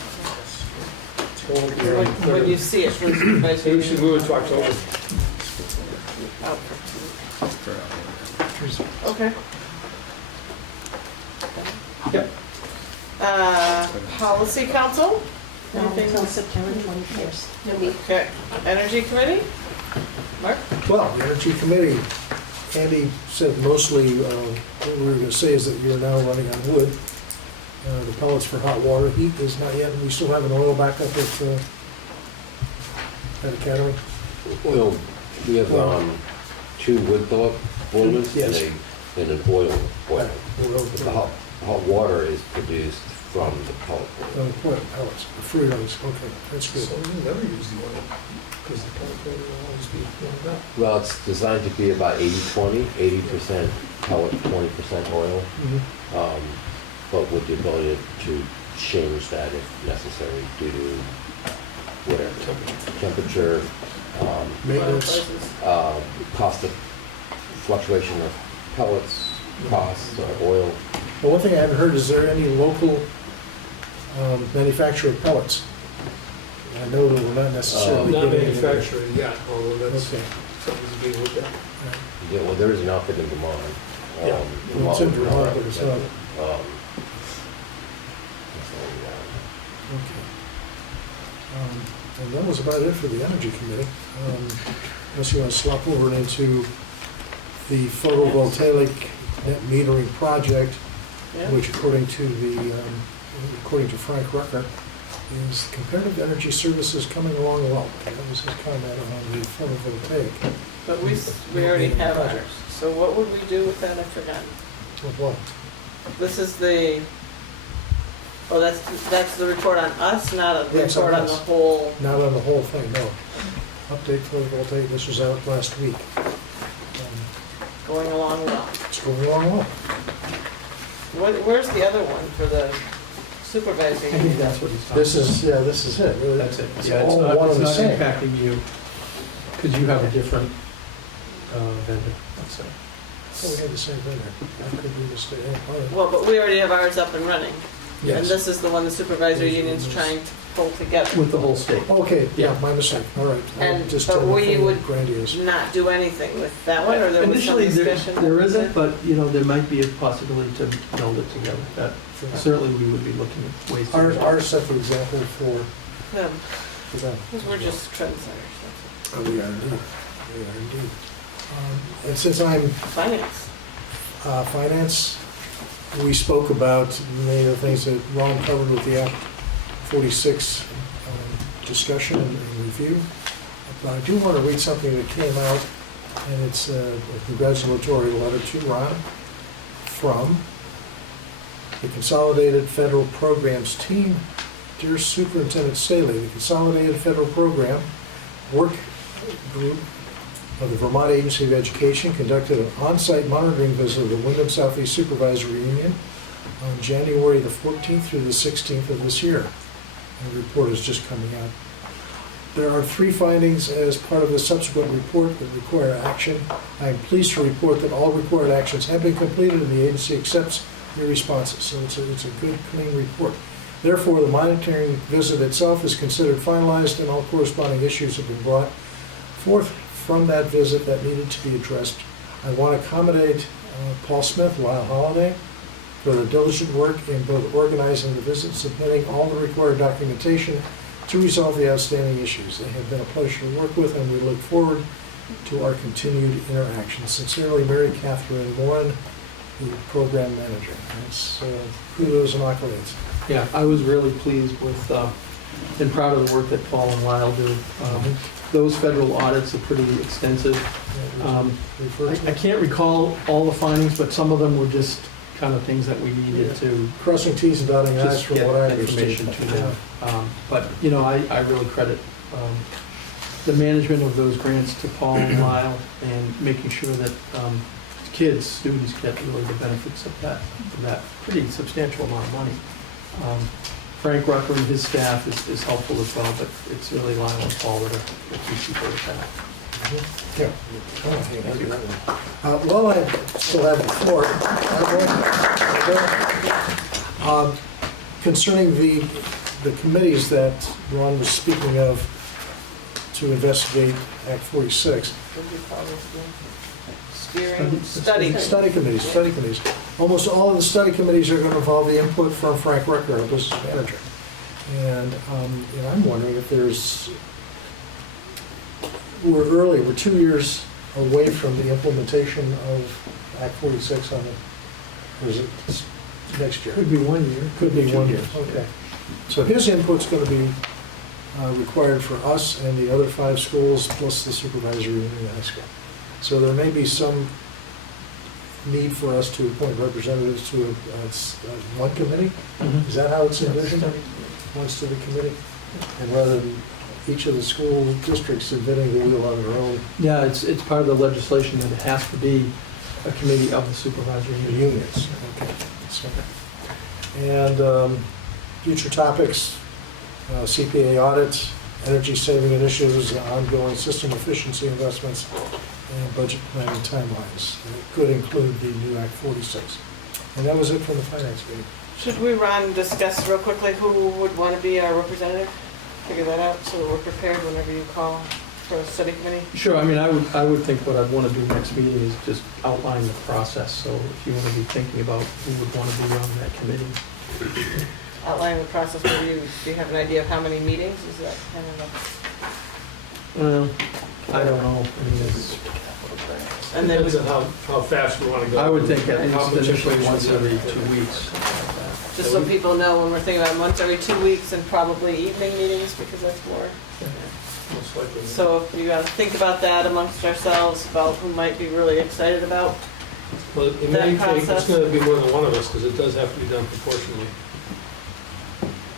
to, when you see it for the supervisory. Maybe we should move it to October. Oh. Okay. Yep. Policy council? Anything? Until September 21st. Okay. Energy committee? Mark? Well, the Energy Committee, Andy said mostly what we were going to say is that you're now running on wood. The pellets for hot water, heat is not yet, and we still have an oil backup at Academy. Well, we have 2 wood pellet boilers Yes. and an oil boiler. Oil The hot water is produced from the pellet boiler. pellets, Fritos, okay, that's good. So we'll never use the oil, because the pellet boiler will always be warmed up. Well, it's designed to be about 80-20, 80% pellet, 20% oil, Mhm. but with the ability to change that if necessary due to whatever, temperature, Maintenance, cost of fluctuation of pellets, costs, or oil. well, one thing I haven't heard, is there any local manufacturer of pellets? I know that we're not necessarily Not getting any- manufacturing yet, although that's Okay. something to be looked at. Yeah, well, there is an outfit in Vermont. Yeah, well, it's in Vermont, but it's not. Okay. And that was about it for the Energy Committee. Unless you want to slop over into the photovoltaic net metering project, Yeah. which according to Frank Rucker, is comparative energy services coming along well. That was his comment on the photovoltaic. But we already have ours, so what would we do with that? I forgot. With what? This is the, oh, that's the report on us, not a That's on report on the us. whole. Not on the whole thing, no. Update photovoltaic, this was out last week. Going along well. It's going along well. Where's the other one for the I supervising? think that's what he's talking This is it. That's it. It's Yeah, all one it's and the not same. impacting you, because you have a different vendor, let's say. So we had the same thing there. I could be mistaken. All right. Well, but we already have ours up and running. And Yes. this is the one the supervisory union's trying to pull together. With the whole state. Okay, yeah, my mistake. All right. And- Just but we anything would grandiose. Not do anything with that one, or there was some Initially, discussion? there isn't, but, you know, there might be a possibility to meld it together. That, certainly, we would be looking at ways to. Ours set the example for Them, them. because we're just trendsetters, Oh, we are indeed. We are indeed. And since I'm that's it. Finance. finance, we spoke about many of the things that Ron covered with the Act 46 discussion and review. But I do want to read something that came out, and it's a congratulatory letter to Ron from the Consolidated Federal Programs team. Dear Superintendent Stahley, the Consolidated Federal Program Work Group of the Vermont Agency of Education conducted an on-site monitoring visit of the Wyndham Southeast Supervisory Union on January the 14th through the 16th of this year. The report is just coming out. There are 3 findings as part of the subsequent report that require action. I am pleased to report that all required actions have been completed and the agency accepts your responses. So it's a good, clean report. Therefore, the monitoring visit itself is considered finalized and all corresponding issues have been brought forth from that visit that needed to be addressed. I want to accommodate Paul Smith, Lyle Holiday, for the diligent work in both organizing the visit, submitting all the required documentation to resolve the outstanding issues. They have been a pleasure to work with, and we look forward to our continued interaction. Sincerely, Mary Catherine Moran, the program manager. That's kudos and accolades. Yeah, I was really pleased with and proud of the work that Paul and Lyle do. Those federal audits are pretty extensive. I can't recall all the findings, but some of them were just kind of things that we needed to Crossing T's and dotting I's just from get what I information understand. to them. But, you know, I really credit the management of those grants to Paul and Lyle and making sure that kids, students get really the benefits of that pretty substantial amount of money. Frank Rucker and his staff is helpful as well, but it's really Lyle and Paul that are the key people with that. Yeah. While I still have the floor, concerning the committees that Ron was speaking of to investigate Act 46. Steering, study. Study committees. Almost all of the study committees are going to involve the input from Frank Rucker, our business manager. And I'm wondering if we're 2 years away from the implementation of Act 46 on it. Or is it next year? Could be 1 year. Could be 1 year, okay. So his input's going to be required for us and the other 5 schools, plus the supervisory union in the high school. So there may be some need for us to appoint representatives to one committee? Mhm. Is that how it's envisioned? One study committee? And rather than each of the school districts inventing the wheel on their own? Yeah, it's part of the legislation that it has to be a committee of the supervisory union. Unions, okay. So, and future topics, CPA audits, energy saving initiatives, ongoing system efficiency investments, and budget planning timelines. It could include the new Act 46. And that was it from the finance meeting. Should we, Ron, discuss real quickly who would want to be our representative? Figure that out so that we're prepared whenever you call for a study committee? Sure, I mean, I would think what I'd want to do next meeting is just outline the process. So if you want to be thinking about who would want to be on that committee. Outline the process for you. Do you have an idea of how many meetings? Is that kind of Well, I don't know. I mean, it's, and then Depends on how fast we want to go. I would think at How least much initially information once we every have. 2 weeks. just so people know when we're thinking about once every 2 weeks and probably evening meetings because that's more. Most likely. So if you think about that amongst ourselves about who might be really excited about. Well, it that may take, it's process. going to be more than one of us because it does have to be done proportionally.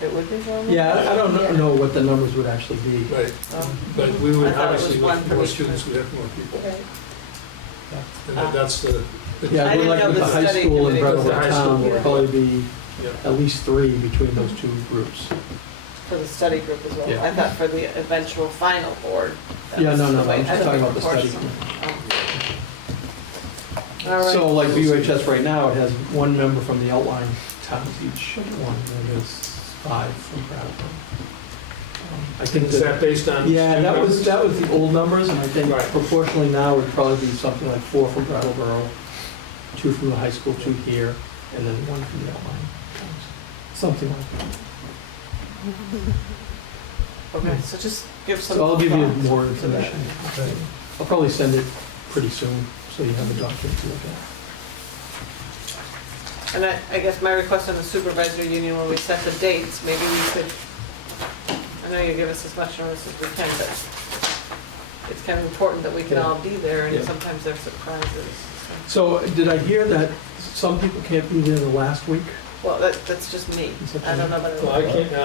It would be one. Yeah, I don't know what the numbers would actually be. Right. Um, But we would I thought it was obviously, one with per more each students, we'd have more people. Okay. And that's the. Yeah, I we're didn't like know with the the high study school and committee was the Brattleboro high town, school. will probably be Yeah. at least 3 between those 2 groups. For the study group as well. Yeah. I thought for the eventual final board. that Yeah, was no, the I'm way- just I talking thought about the study. proportional. All right. So like VUHS right now, it has 1 member from the outlying towns each one, and there's 5 from Brattleboro. I think Is that based on? yeah, student that was the old numbers, and I think Right. proportionally now would probably be something like 4 from Brattleboro, 2 from the high school, 2 here, and then 1 from the outlying towns. Something like that. Okay, so just give some. So I'll give you thought. more information. I'll probably send it pretty soon, so you have a document to look at. And I guess my request on the supervisory union, when we set the dates, maybe we could, I know you give us as much notice as we can, but it's kind of important that we can all be there, and Yeah. sometimes there's surprises. So did I hear that some people can't be there the last week? Well, that's just me. Is that I don't know about Well,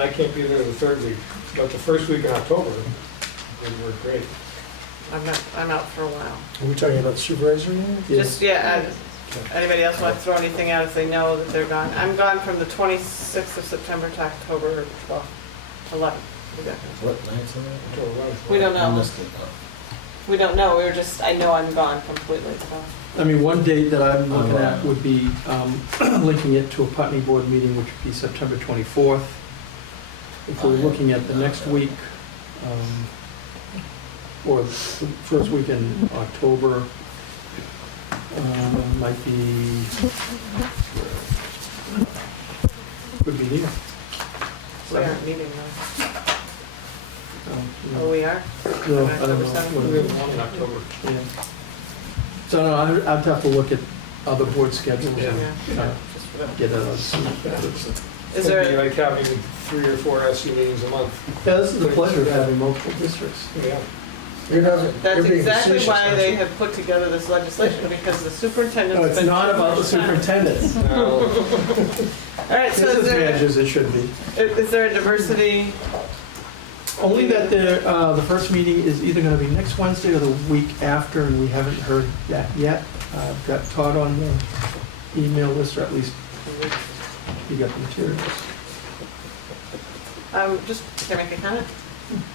I can't be there the 3rd week, but the first week in October would work great. I'm out for a while. Are we talking about the supervisory union? Just, anybody else want to throw anything out if they know that they're gone? I'm gone from the 26th of September to October 12th, 11th. What nights are that? We don't I know. missed it. We don't know, I know I'm gone completely, so. I mean, one date that I'm looking at would be linking it to a Putney Board meeting, which would be September 24th. If we're looking at the next week, or the first week in October, might be, could be here. We aren't meeting though. So, Oh, we are? No, I October don't know. 7th? We have one in October. Yeah. So no, I'd have to look at other board schedules Yeah. and Just whatever. get a. Is there, Like having 3 or 4 SU meetings a month. Yeah, this is the pleasure of having multiple districts. Yeah. that's exactly why they have put together this legislation, because the superintendent. No, it's not about the superintendents. Now, All right, so It's as bad as it should be. is there a diversity? Only that the first meeting is either going to be next Wednesday or the week after, and we haven't heard that yet. I've got Todd on the email list, or at least he got the materials. Just, can I make a comment?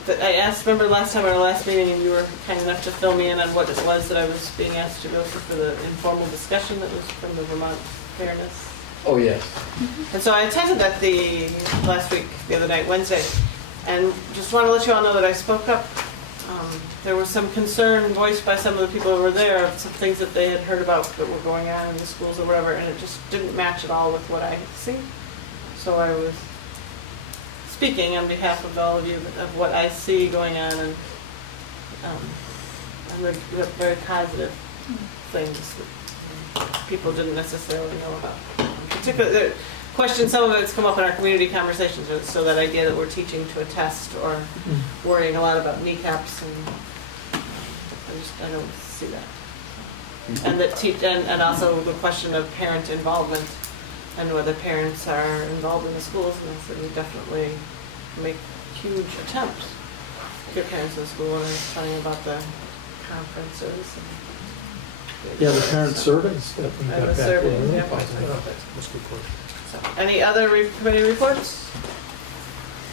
That I asked, remember last time at our last meeting, and you were kind enough to fill me in on what it was that I was being asked to go for the informal discussion that was from the Vermont Fairness. Oh, yes. And so I attended that the other night, Wednesday, and just want to let you all know that I spoke up. There was some concern voiced by some of the people who were there of some things that they had heard about that were going on in the schools or whatever, and it just didn't match at all with what I had seen. So I was speaking on behalf of all of you of what I see going on, and very positive things that people didn't necessarily know about. Particularly, some of it's come up in our community conversations, so that idea that we're teaching to a test or worrying a lot about kneecaps, and I don't see that. And and also the question of parent involvement and whether parents are involved in the schools, and I said we definitely make huge attempts to get parents in the school, and I was telling about the conferences. Yeah, the parent surveys that we And got the back. survey, were yeah. That's a good question. So, any other committee reports?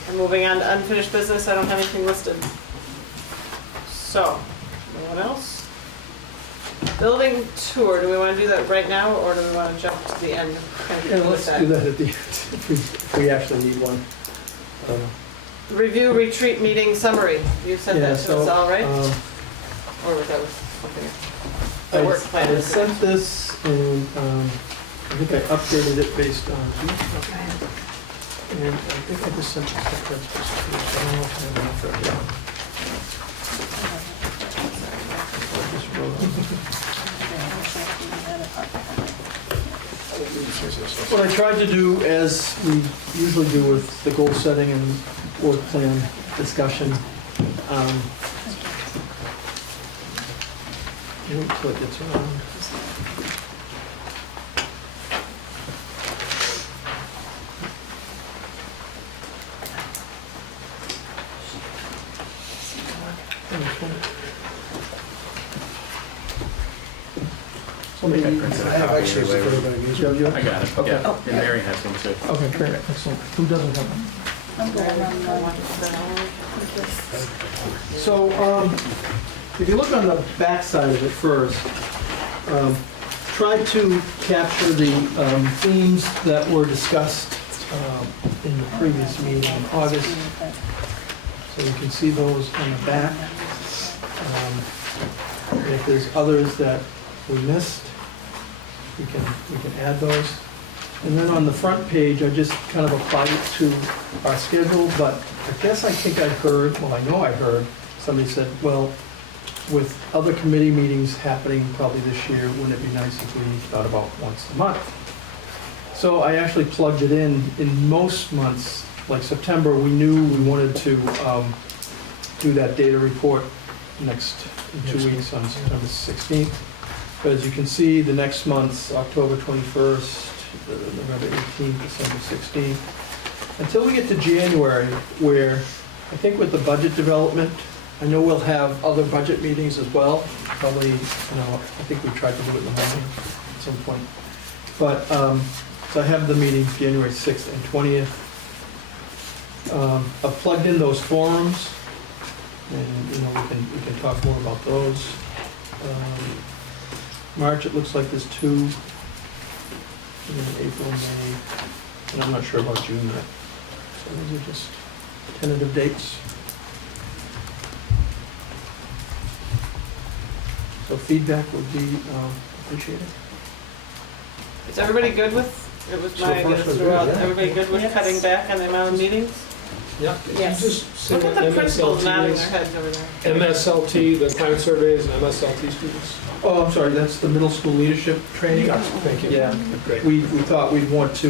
And moving on to unfinished business, I don't have anything listed. So, no one else? Building tour, do we want to do that right now, or do we want to jump to the end? Yeah, let's do that at the end, if we actually need one. I don't know. Review retreat meeting summary, you sent Yeah, that to us all, right? um, Or was that something? The work plan. I sent this, and I think I updated it based on, and I think I just sent it to the principal. I don't know if I have enough for it. I just wrote What I tried to do, as we usually do with the goal setting and work plan discussion, wait till it gets around. I think I printed I a have copy extras if anyway. anybody needs You one. have yours? I got it, Okay. yeah. And Mary has one too. Okay, great, excellent. Who doesn't have one? So, if you look on the back side of it first, try to capture the themes that were discussed in the previous meeting in August. So you can see those on the back. If there's others that we missed, we can add those. And then on the front page, I just kind of applied it to our schedule, but I guess I think I heard, well, I know I heard, somebody said, well, with other committee meetings happening probably this year, wouldn't it be nice if we thought about once a month? So I actually plugged it in most months, like September, we knew we wanted to do that data report in 2 weeks on September 16th. But as you can see, the next month's October 21st, November 18th, December 16th, until we get to January, where I think with the budget development, I know we'll have other budget meetings as well, probably, I think we tried to do it in the morning at some point. But, so I have the meeting January 6th and 20th. I've plugged in those forums, and, we can talk more about those. March, it looks like there's 2, and then April, May, and I'm not sure about June yet. So those are just tentative dates. So feedback would be appreciated. Is everybody good with, it was So my far, guess so throughout, good, yeah. everybody good with Yes. cutting back on the amount of meetings? Yeah. Yes. You just say Look at the that principals nodding MSLT their is heads over there. MSLT, the climate surveys, and MSLT students. Oh, I'm sorry, that's the middle school leadership training? Thank you. Yeah, Great. we thought we'd want to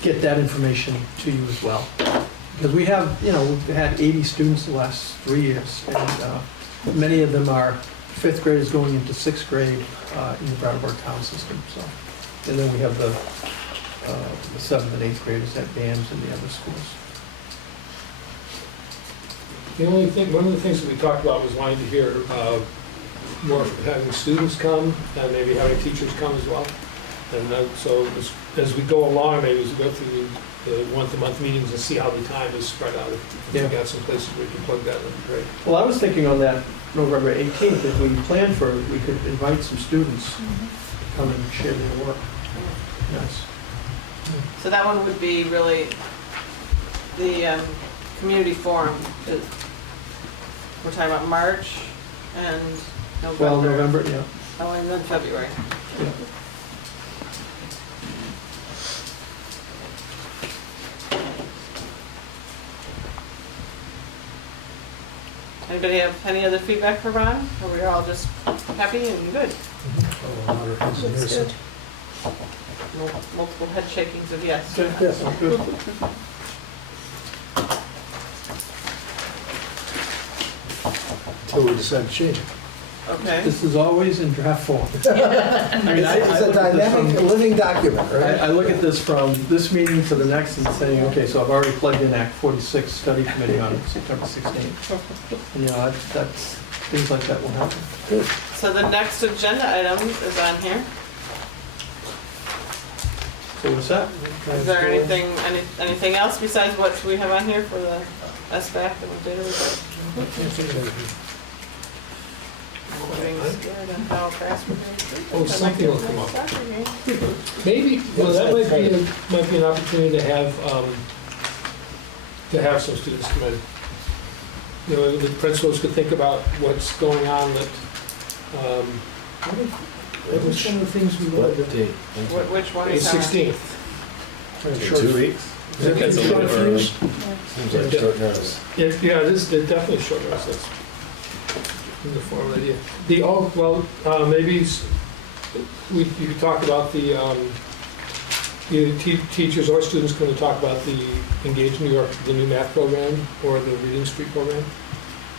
get that information to you as well. Because we have, we've had 80 students the last 3 years, and many of them are 5th graders going into 6th grade in the Brattleboro town system, so. And then we have the 7th and 8th graders at bands in the other schools. The only thing, one of the things that we talked about was wanting to hear more of having students come and maybe having teachers come as well. And so as we go along, maybe as we go through the month-to-month meetings and see how the time is spread out. If Yeah. we've got some places where we can plug that, that'd be great. Well, I was thinking on that November 18th, if we plan for it, we could invite some students to come and share their work. Yes. So that one would be really the community forum. We're talking about March and November. Well, November, yeah. Oh, and then February. Yeah. Anybody have any other feedback for Ron? Or we're all just happy and good? Looks good. Multiple head shakings of yes. Yes, good. Until we decide to change it. Okay. This is always in draft form. It's a dynamic, living document, right? I look at this from this meeting to the next and saying, okay, so I've already plugged in Act 46 study committee on September 16th. And, that's, things like that will happen. Good. So the next agenda item is on here. So what's that? Is there anything else besides what we have on here for the SBAC and the data report? Getting scared of how fast we're going through. Oh, something will come up. Maybe, well, that might be an opportunity to have some students come in. The principals could think about what's going on that, what were some of the things we wanted to do? Which one May is that? 16th. In 2 weeks? I think that's a little early. Seems like short notice. Yeah, it is definitely short notice. That's in the form of idea. Maybe you could talk about the teachers or students going to talk about the Engage New York, the new math program, or the Reading Street program.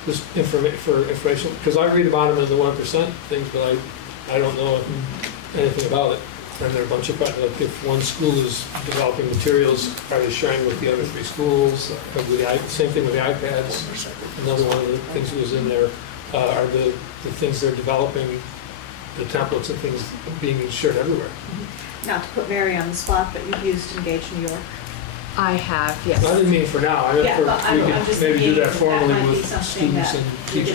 Just for information, because I read about them in the 1% things, but I don't know anything about it. And there are a bunch of, like, if one school is developing materials, are they sharing with the other 3 schools? Same thing with the iPads. Another one of the things that was in there are the things they're developing, the templates and things being shared everywhere. Not to put Mary on the spot, but you've used Engage New York. I have, I yes. didn't mean for now. I meant Yeah, for, but we I'm could just maybe do thinking that that formally might be with something students that and we teachers.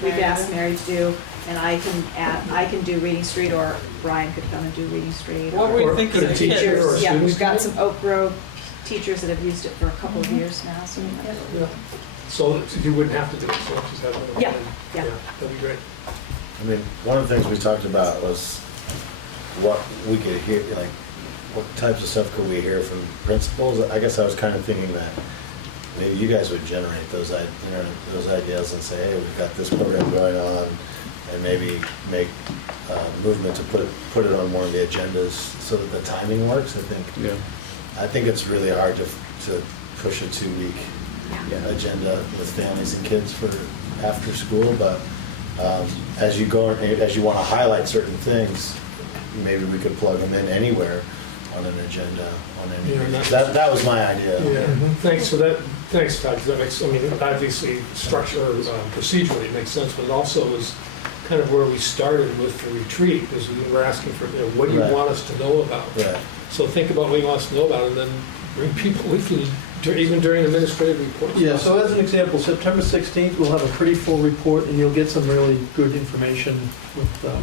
could ask Mary to do, and I can do Reading Street, or Brian could come and do Reading Street. What or were you Or thinking could of a teacher kids? or a Yeah, student we've got do it? some Oak Grove teachers that have used it for a couple of years now, so. Yeah. So you wouldn't have to do it, so just have it. Yeah, yeah. That'd be great. I mean, one of the things we talked about was what we could hear, like, what types of stuff could we hear from principals? I guess I was kind of thinking that maybe you guys would generate those ideas and say, hey, we've got this program going on, and maybe make movement to put it on more of the agendas so that the timing works. I think it's really hard to push a 2-week agenda with families and kids for after school, but as you want to highlight certain things, maybe we could plug them in anywhere on an agenda on any. Yeah, that was my idea. Yeah, thanks for that. Thanks, Todd, 'cause that makes, I mean, obviously, structure, procedurally, it makes sense, but it also is kind of where we started with the retreat, because we were asking for, what do you Right. want us to know about? Right. So think about what you want us to know about, and then bring people with you, even during administrative reports. Yeah, so as an example, September 16th, we'll have a pretty full report, and you'll get some really good information with the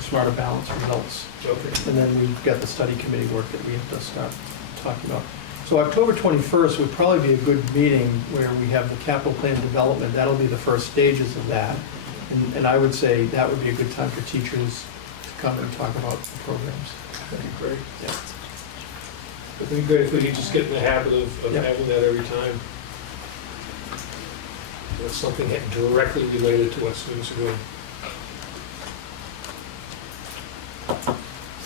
Smarter Balance results. Okay. And then we've got the study committee work that we have to start talking about. So October 21st would probably be a good meeting where we have the capital plan development. That'll be the first stages of that. And I would say that would be a good time for teachers to come and talk about the programs. That'd be great. Yeah. It'd be great if we could just get in the habit of Yeah. having that every time. That's something directly related to what students are doing.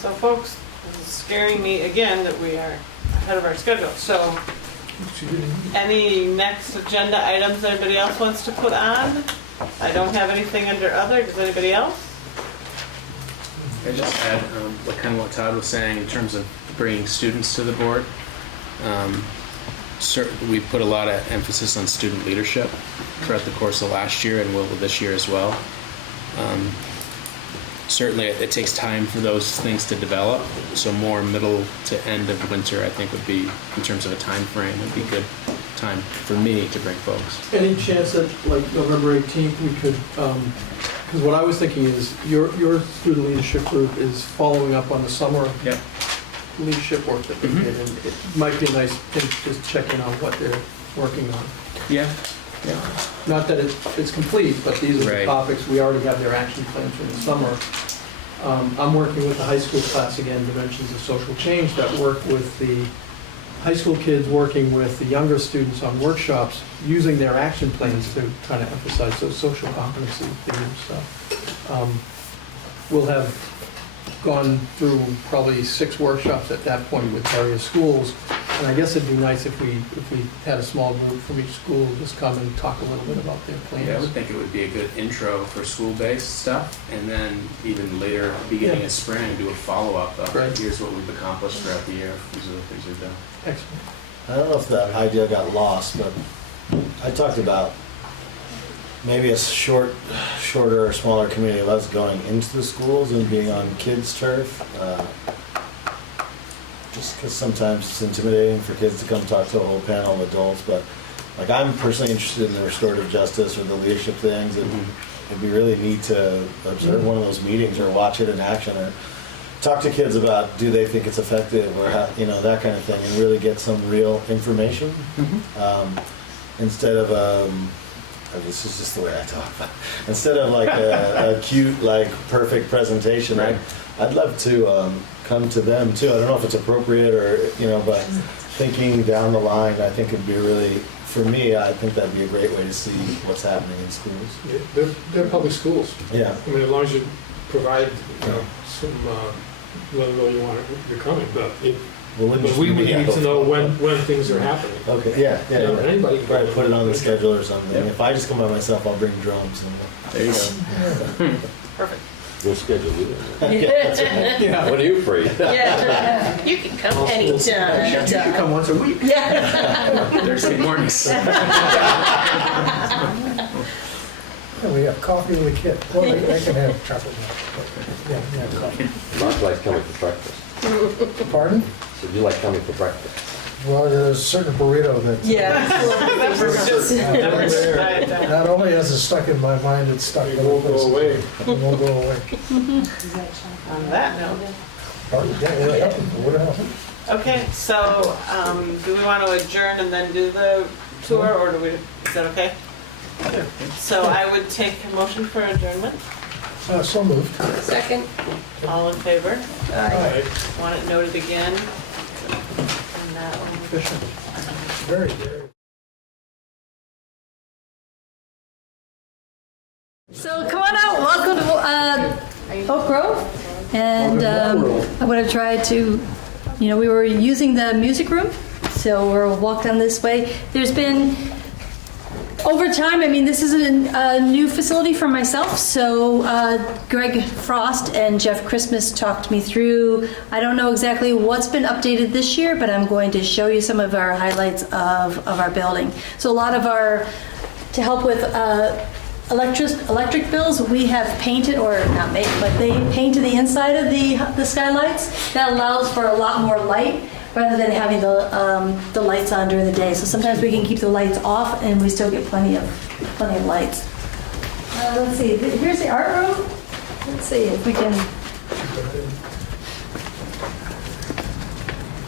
So folks, this is scaring me again that we are ahead of our schedule. So any next agenda items anybody else wants to put on? I don't have anything under other. Does anybody else? I just add what Todd was saying in terms of bringing students to the board. We put a lot of emphasis on student leadership throughout the course of last year and will this year as well. Certainly, it takes time for those things to develop. So more middle to end of winter, I think, would be, in terms of a time frame, would be a good time for me to bring folks. Any chance that, like, November 18th, we could, because what I was thinking is, your student leadership group is following up on the summer Yep. leadership work that they did, and it might be a nice thing to just check in on what they're working on. Yeah. Not that it's complete, but these are the Right. topics, we already have their action plans for the summer. I'm working with the high school class again, Dimensions of Social Change, that work with the high school kids, working with the younger students on workshops, using their action plans to kind of emphasize those social competency themes. So we'll have gone through probably 6 workshops at that point with various schools. And I guess it'd be nice if we had a small group from each school just come and talk a little bit about their plans. Yeah, I would think it would be a good intro for school-based stuff, and then even later, beginning of spring, do a follow-up of Right. here's what we've accomplished throughout the year. These are the things we've done. Excellent. I don't know if that idea got lost, but I talked about maybe a shorter or smaller community of us going into the schools and being on kids' turf. Just because sometimes it's intimidating for kids to come talk to a whole panel of adults, but like I'm personally interested in the restorative justice or the leadership things, and it'd be really neat to observe one of those meetings or watch it in action or talk to kids about do they think it's effective or how, that kind of thing, and really get some real information instead of this is just the way I talk. Instead of like a cute, like perfect presentation, Right. I'd love to come to them too. I don't know if it's appropriate or but thinking down the line, I think it'd be really, for me, I think that'd be a great way to see what's happening in schools. Yeah, they're public schools. Yeah. I mean, as long as you provide, some, let them know you're coming, but we need to know when things are happening. Okay, yeah. Anybody can Right, put it on the schedule or something. If I just come by myself, I'll bring drums. There you go. Perfect. We'll schedule you. Yeah. When are you free? Yeah, you can come anytime. You should come once a week. Thursday mornings. And we have coffee with the kid. Well, I can have chocolate milk. But yeah, coffee. Mark likes coming for breakfast. Pardon? So you like coming for breakfast? Well, there's a certain burrito that not only has it stuck in my mind, it's stuck in It won't go away. It won't go away. On that note. Pardon? Yeah, what else? Okay, so do we want to adjourn and then do the tour, or is that okay? So I would take a motion for adjournment. So moved. Second. All in favor? Aye. Want it noted again? And that one. Very, very. So come on out, welcome to Oak Grove. And I'm going to try to, we were using the music room, so we'll walk down this way. There's been over time, I mean, this is a new facility for myself, so Greg Frost and Jeff Christmas talked me through, I don't know exactly what's been updated this year, but I'm going to show you some of our highlights of our building. So a lot of to help with electric bills, we have painted, or not made, but they painted the inside of the skylights. That allows for a lot more light, rather than having the lights on during the day. So sometimes we can keep the lights off and we still get plenty of lights. Let's see, here's the art room. Let's see if we can.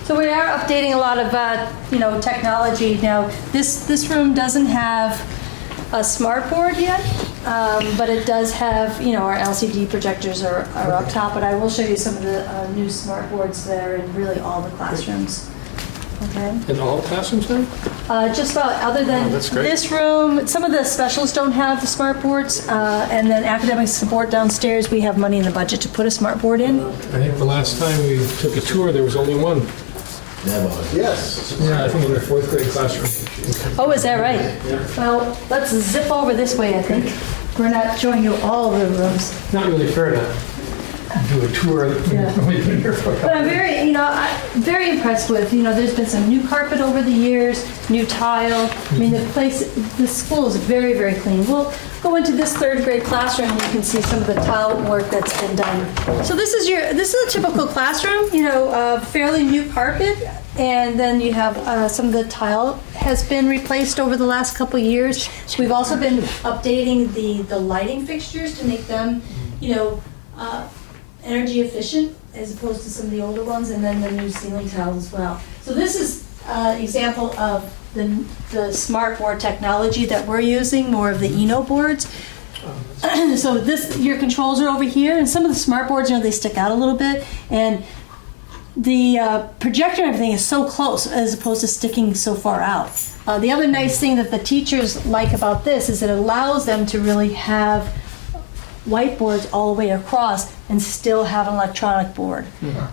So we are updating a lot of technology now. This room doesn't have a smart board yet, but it does have, our LCD projectors are up top, but I will show you some of the new smart boards that are in really all the classrooms. Okay. In all classrooms then? Just about, other than this room, some of the specials don't have the smart boards, and then academic support downstairs, we have money in the budget to put a smart board in. I think the last time we took a tour, there was only one. Yes. Yeah, I think in the 4th grade classroom. Oh, is that right? Well, let's zip over this way, I think. We're not showing you all the rooms. Not really fair to do a tour that we've only been here for a couple. But I'm very impressed with, there's been some new carpet over the years, new tile. I mean, the school is very, very clean. We'll go into this 3rd grade classroom and you can see some of the tile work that's been done. So this is a typical classroom, fairly new carpet. And then you have some of the tile has been replaced over the last couple of years. We've also been updating the lighting fixtures to make them, energy efficient as opposed to some of the older ones, and then the new ceiling tiles as well. So this is an example of the smart board technology that we're using, more of the Eno boards. So your controls are over here, and some of the smart boards, they stick out a little bit, and the projector and everything is so close as opposed to sticking so far out. The other nice thing that the teachers like about this is it allows them to really have whiteboards all the way across and still have an electronic board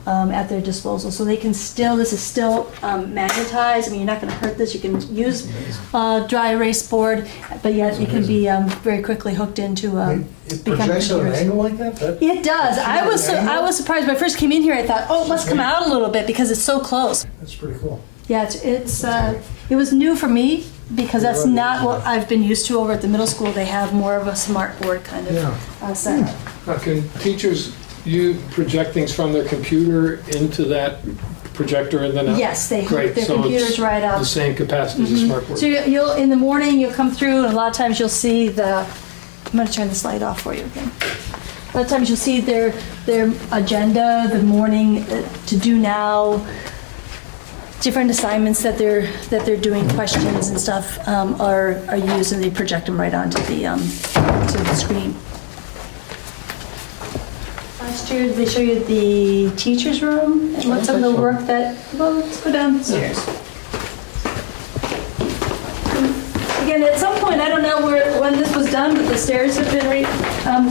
at their disposal. So they can this is still magnetized. I mean, you're not going to hurt this. You can use dry erase board, but yet it can be very quickly hooked into It projects at an angle like that? It does. I was surprised when I first came in here. I thought, oh, it must come out a little bit because it's so close. That's pretty cool. Yeah, it was new for me because that's not what I've been used to over at the middle school. They have more of a smart board kind of setup. Now, can teachers project things from their computer into that projector and then out? Yes, they hook Great. their So computers it's right up. the same capacity as a smart board. So you'll in the morning you'll come through, and a lot of times you'll see I'm going to turn this light off for you again. A lot of times you'll see their agenda, the morning to do now. Different assignments that they're doing, questions and stuff are used, and they project them right onto the screen. Last year they showed you the teacher's room and what some of the work let's go downstairs. Again, at some point, I don't know when this was done, but the stairs have been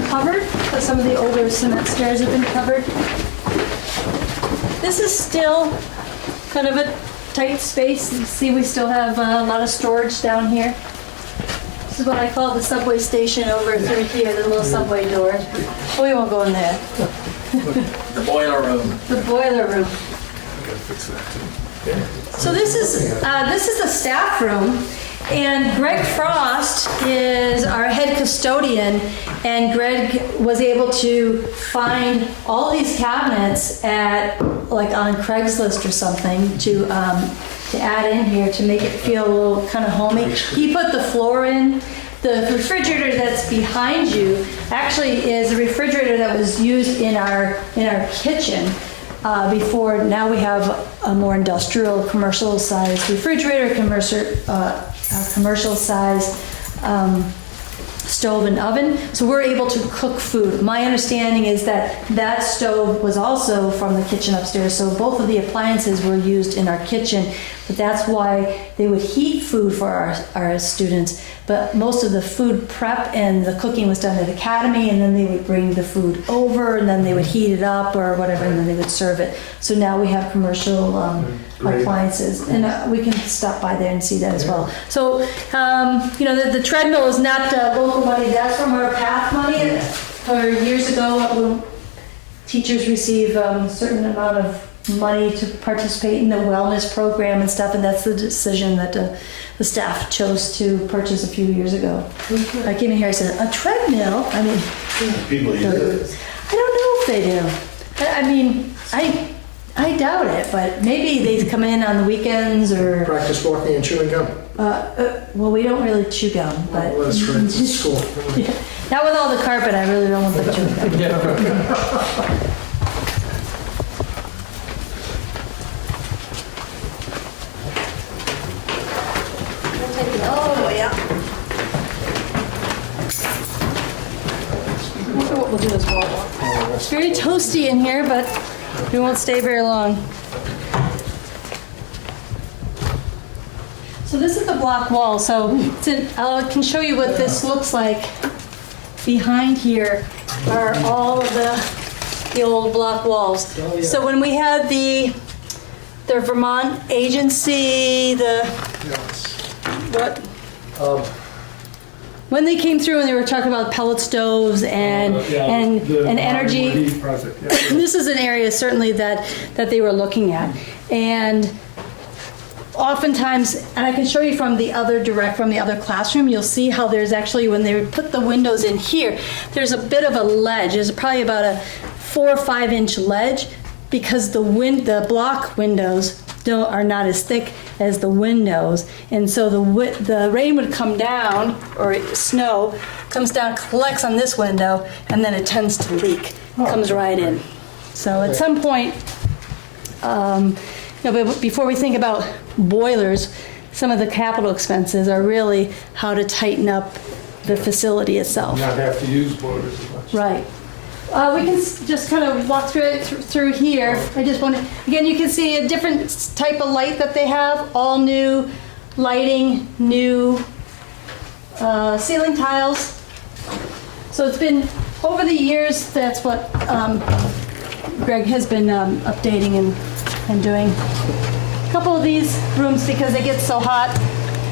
covered. Some of the older cement stairs have been covered. This is still kind of a tight space. You see we still have a lot of storage down here. This is what I call the subway station over through here, the little subway door. We won't go in there. The boiler room. The boiler room. I gotta fix that too. So this is the staff room, and Greg Frost is our head custodian, and Greg was able to find all these cabinets on Craigslist or something to add in here to make it feel a little kind of homey. He put the floor in. The refrigerator that's behind you actually is a refrigerator that was used in our kitchen. Before, now we have a more industrial, commercial size refrigerator, commercial size stove and oven. So we're able to cook food. My understanding is that stove was also from the kitchen upstairs. So both of the appliances were used in our kitchen, but that's why they would heat food for our students. but most of the food prep and the cooking was done at Academy, and then they would bring the food over, and then they would heat it up or whatever, and then they would serve it. So now we have commercial Great. appliances, and we can stop by there and see that as well. So, the treadmill is not local money, that's from our PATH money. For years ago, when teachers receive a certain amount of money to participate in the wellness program and stuff, and that's the decision that the staff chose to purchase a few years ago. I came in here, I said, a treadmill? I mean, People use it. I don't know if they do. I mean, I doubt it, but maybe they come in on the weekends or, Practice walking and chewing gum. well, we don't really chew gum, but. Well, that's right, it's in school. Not with all the carpet, I really don't want them chewing gum. Oh, yeah. What we'll do is we'll walk. It's very toasty in here, but we won't stay very long. So this is the block wall. So I can show you what this looks like. Behind here are all of the old block walls. So when we had the Vermont agency, when they came through and they were talking about pellet stoves and energy, this is an area certainly that they were looking at. And oftentimes, and I can show you from the other classroom, you'll see how there's actually, when they would put the windows in here, there's a bit of a ledge. There's probably about a 4 or 5 inch ledge, because the block windows are not as thick as the windows, and so the rain would come down, or snow comes down, collects on this window, and then it tends to leak, comes right in. So at some point, but before we think about boilers, some of the capital expenses are really how to tighten up the facility itself. Not have to use boilers as much. Right. We can just kind of walk through here. I just want to, again, you can see a different type of light that they have, all new lighting, new ceiling tiles. So it's been, over the years, that's what Greg has been updating and doing. A couple of these rooms, because they get so hot.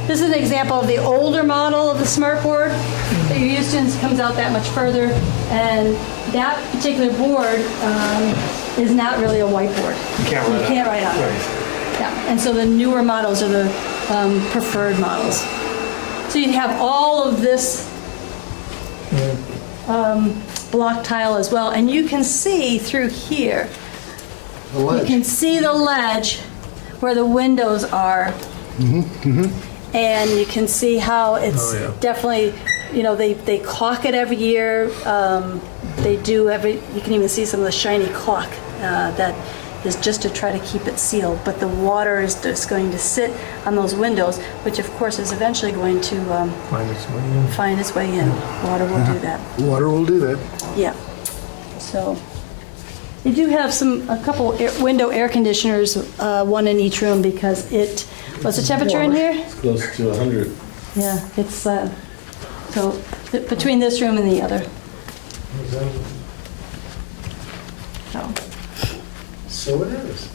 This is an example of the older model of the smart board. The Houston's comes out that much further, and that particular board is not really a whiteboard. You can't write on it. Yeah, and so the newer models are the preferred models. So you have all of this block tile as well, and you can see through here. You can see the ledge where the windows are. And you can see how it's definitely, they caulk it every year. They do you can even see some of the shiny caulk that is just to try to keep it sealed. But the water is just going to sit on those windows, which of course is eventually going to find its way in. Water will do that. Water will do that. Yeah. So they do have a couple window air conditioners, one in each room, because what's the temperature in here? It's close to 100. Yeah, it's, so between this room and the other. So it is.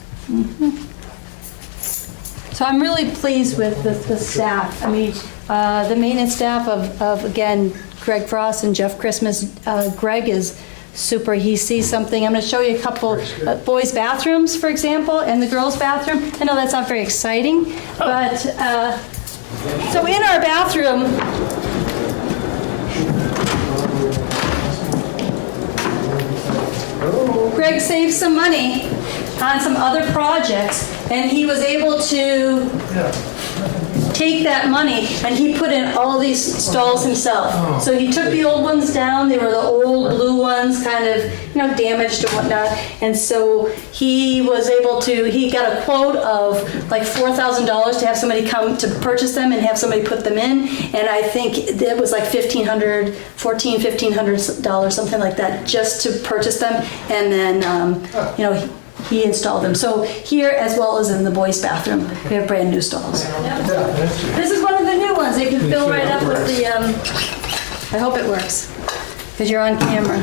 So I'm really pleased with the staff. I mean, the maintenance staff of again, Greg Frost and Jeff Christmas. Greg is super. He sees something. I'm going to show you a couple boys' bathrooms, for example, and the girls' bathroom. I know that's not very exciting, but so in our bathroom, Greg saved some money on some other projects, and he was able to take that money and he put in all these stalls himself. So he took the old ones down. They were the old blue ones, kind of, damaged and whatnot. And so he was able to, he got a quote of like $4,000 to have somebody come to purchase them and have somebody put them in. And I think it was like $1,500, something like that, just to purchase them. And then, he installed them. So here, as well as in the boys' bathroom, we have brand new stalls. This is one of the new ones. does. It can fill right up with the, I hope it works, because you're on camera.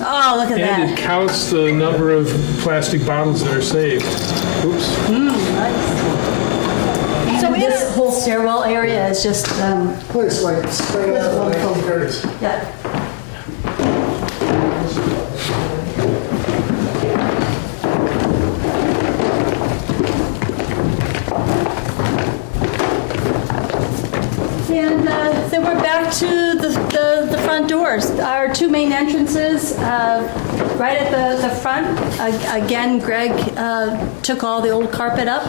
Oh, look at And it that. counts the number of plastic bottles that are saved. Oops. So this whole stairwell area is just, Place like Speno, wonderful. Yeah. And then we're back to the front doors. Our two main entrances, right at the front. Again, Greg took all the old carpet up.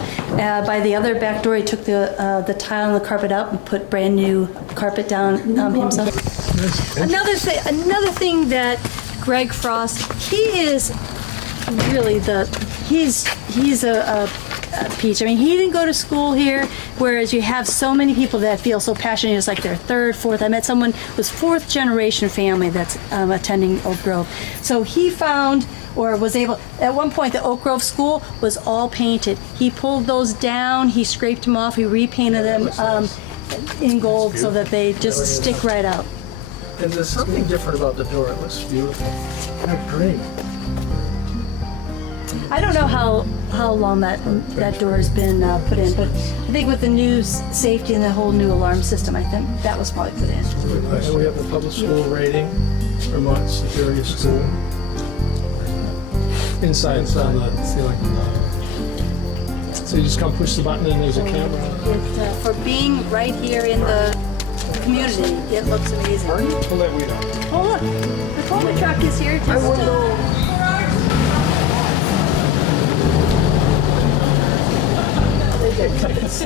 By the other back door, he took the tile and the carpet up and put brand new carpet down himself. Another thing that Greg Frost, he is really he's a peach. I mean, he didn't go to school here, whereas you have so many people that feel so passionate. It's like their third, fourth. I met someone who's fourth generation family that's attending Oak Grove. So he found, or was able, at one point the Oak Grove school was all painted. He pulled those down, he scraped them off, he repainted them in gold so that they just stick right out. And there's something different about the door. It looks beautiful. Kind of green. I don't know how long that door has been put in, but I think with the new safety and the whole new alarm system, I think that was probably put in. And we have the public school rating, Vermont Superior School. Inside on the ceiling. So you just come push the button and there's a camera. For being right here in the community, it looks amazing. Pull that weed out. Oh look, the Colby truck is here. Just,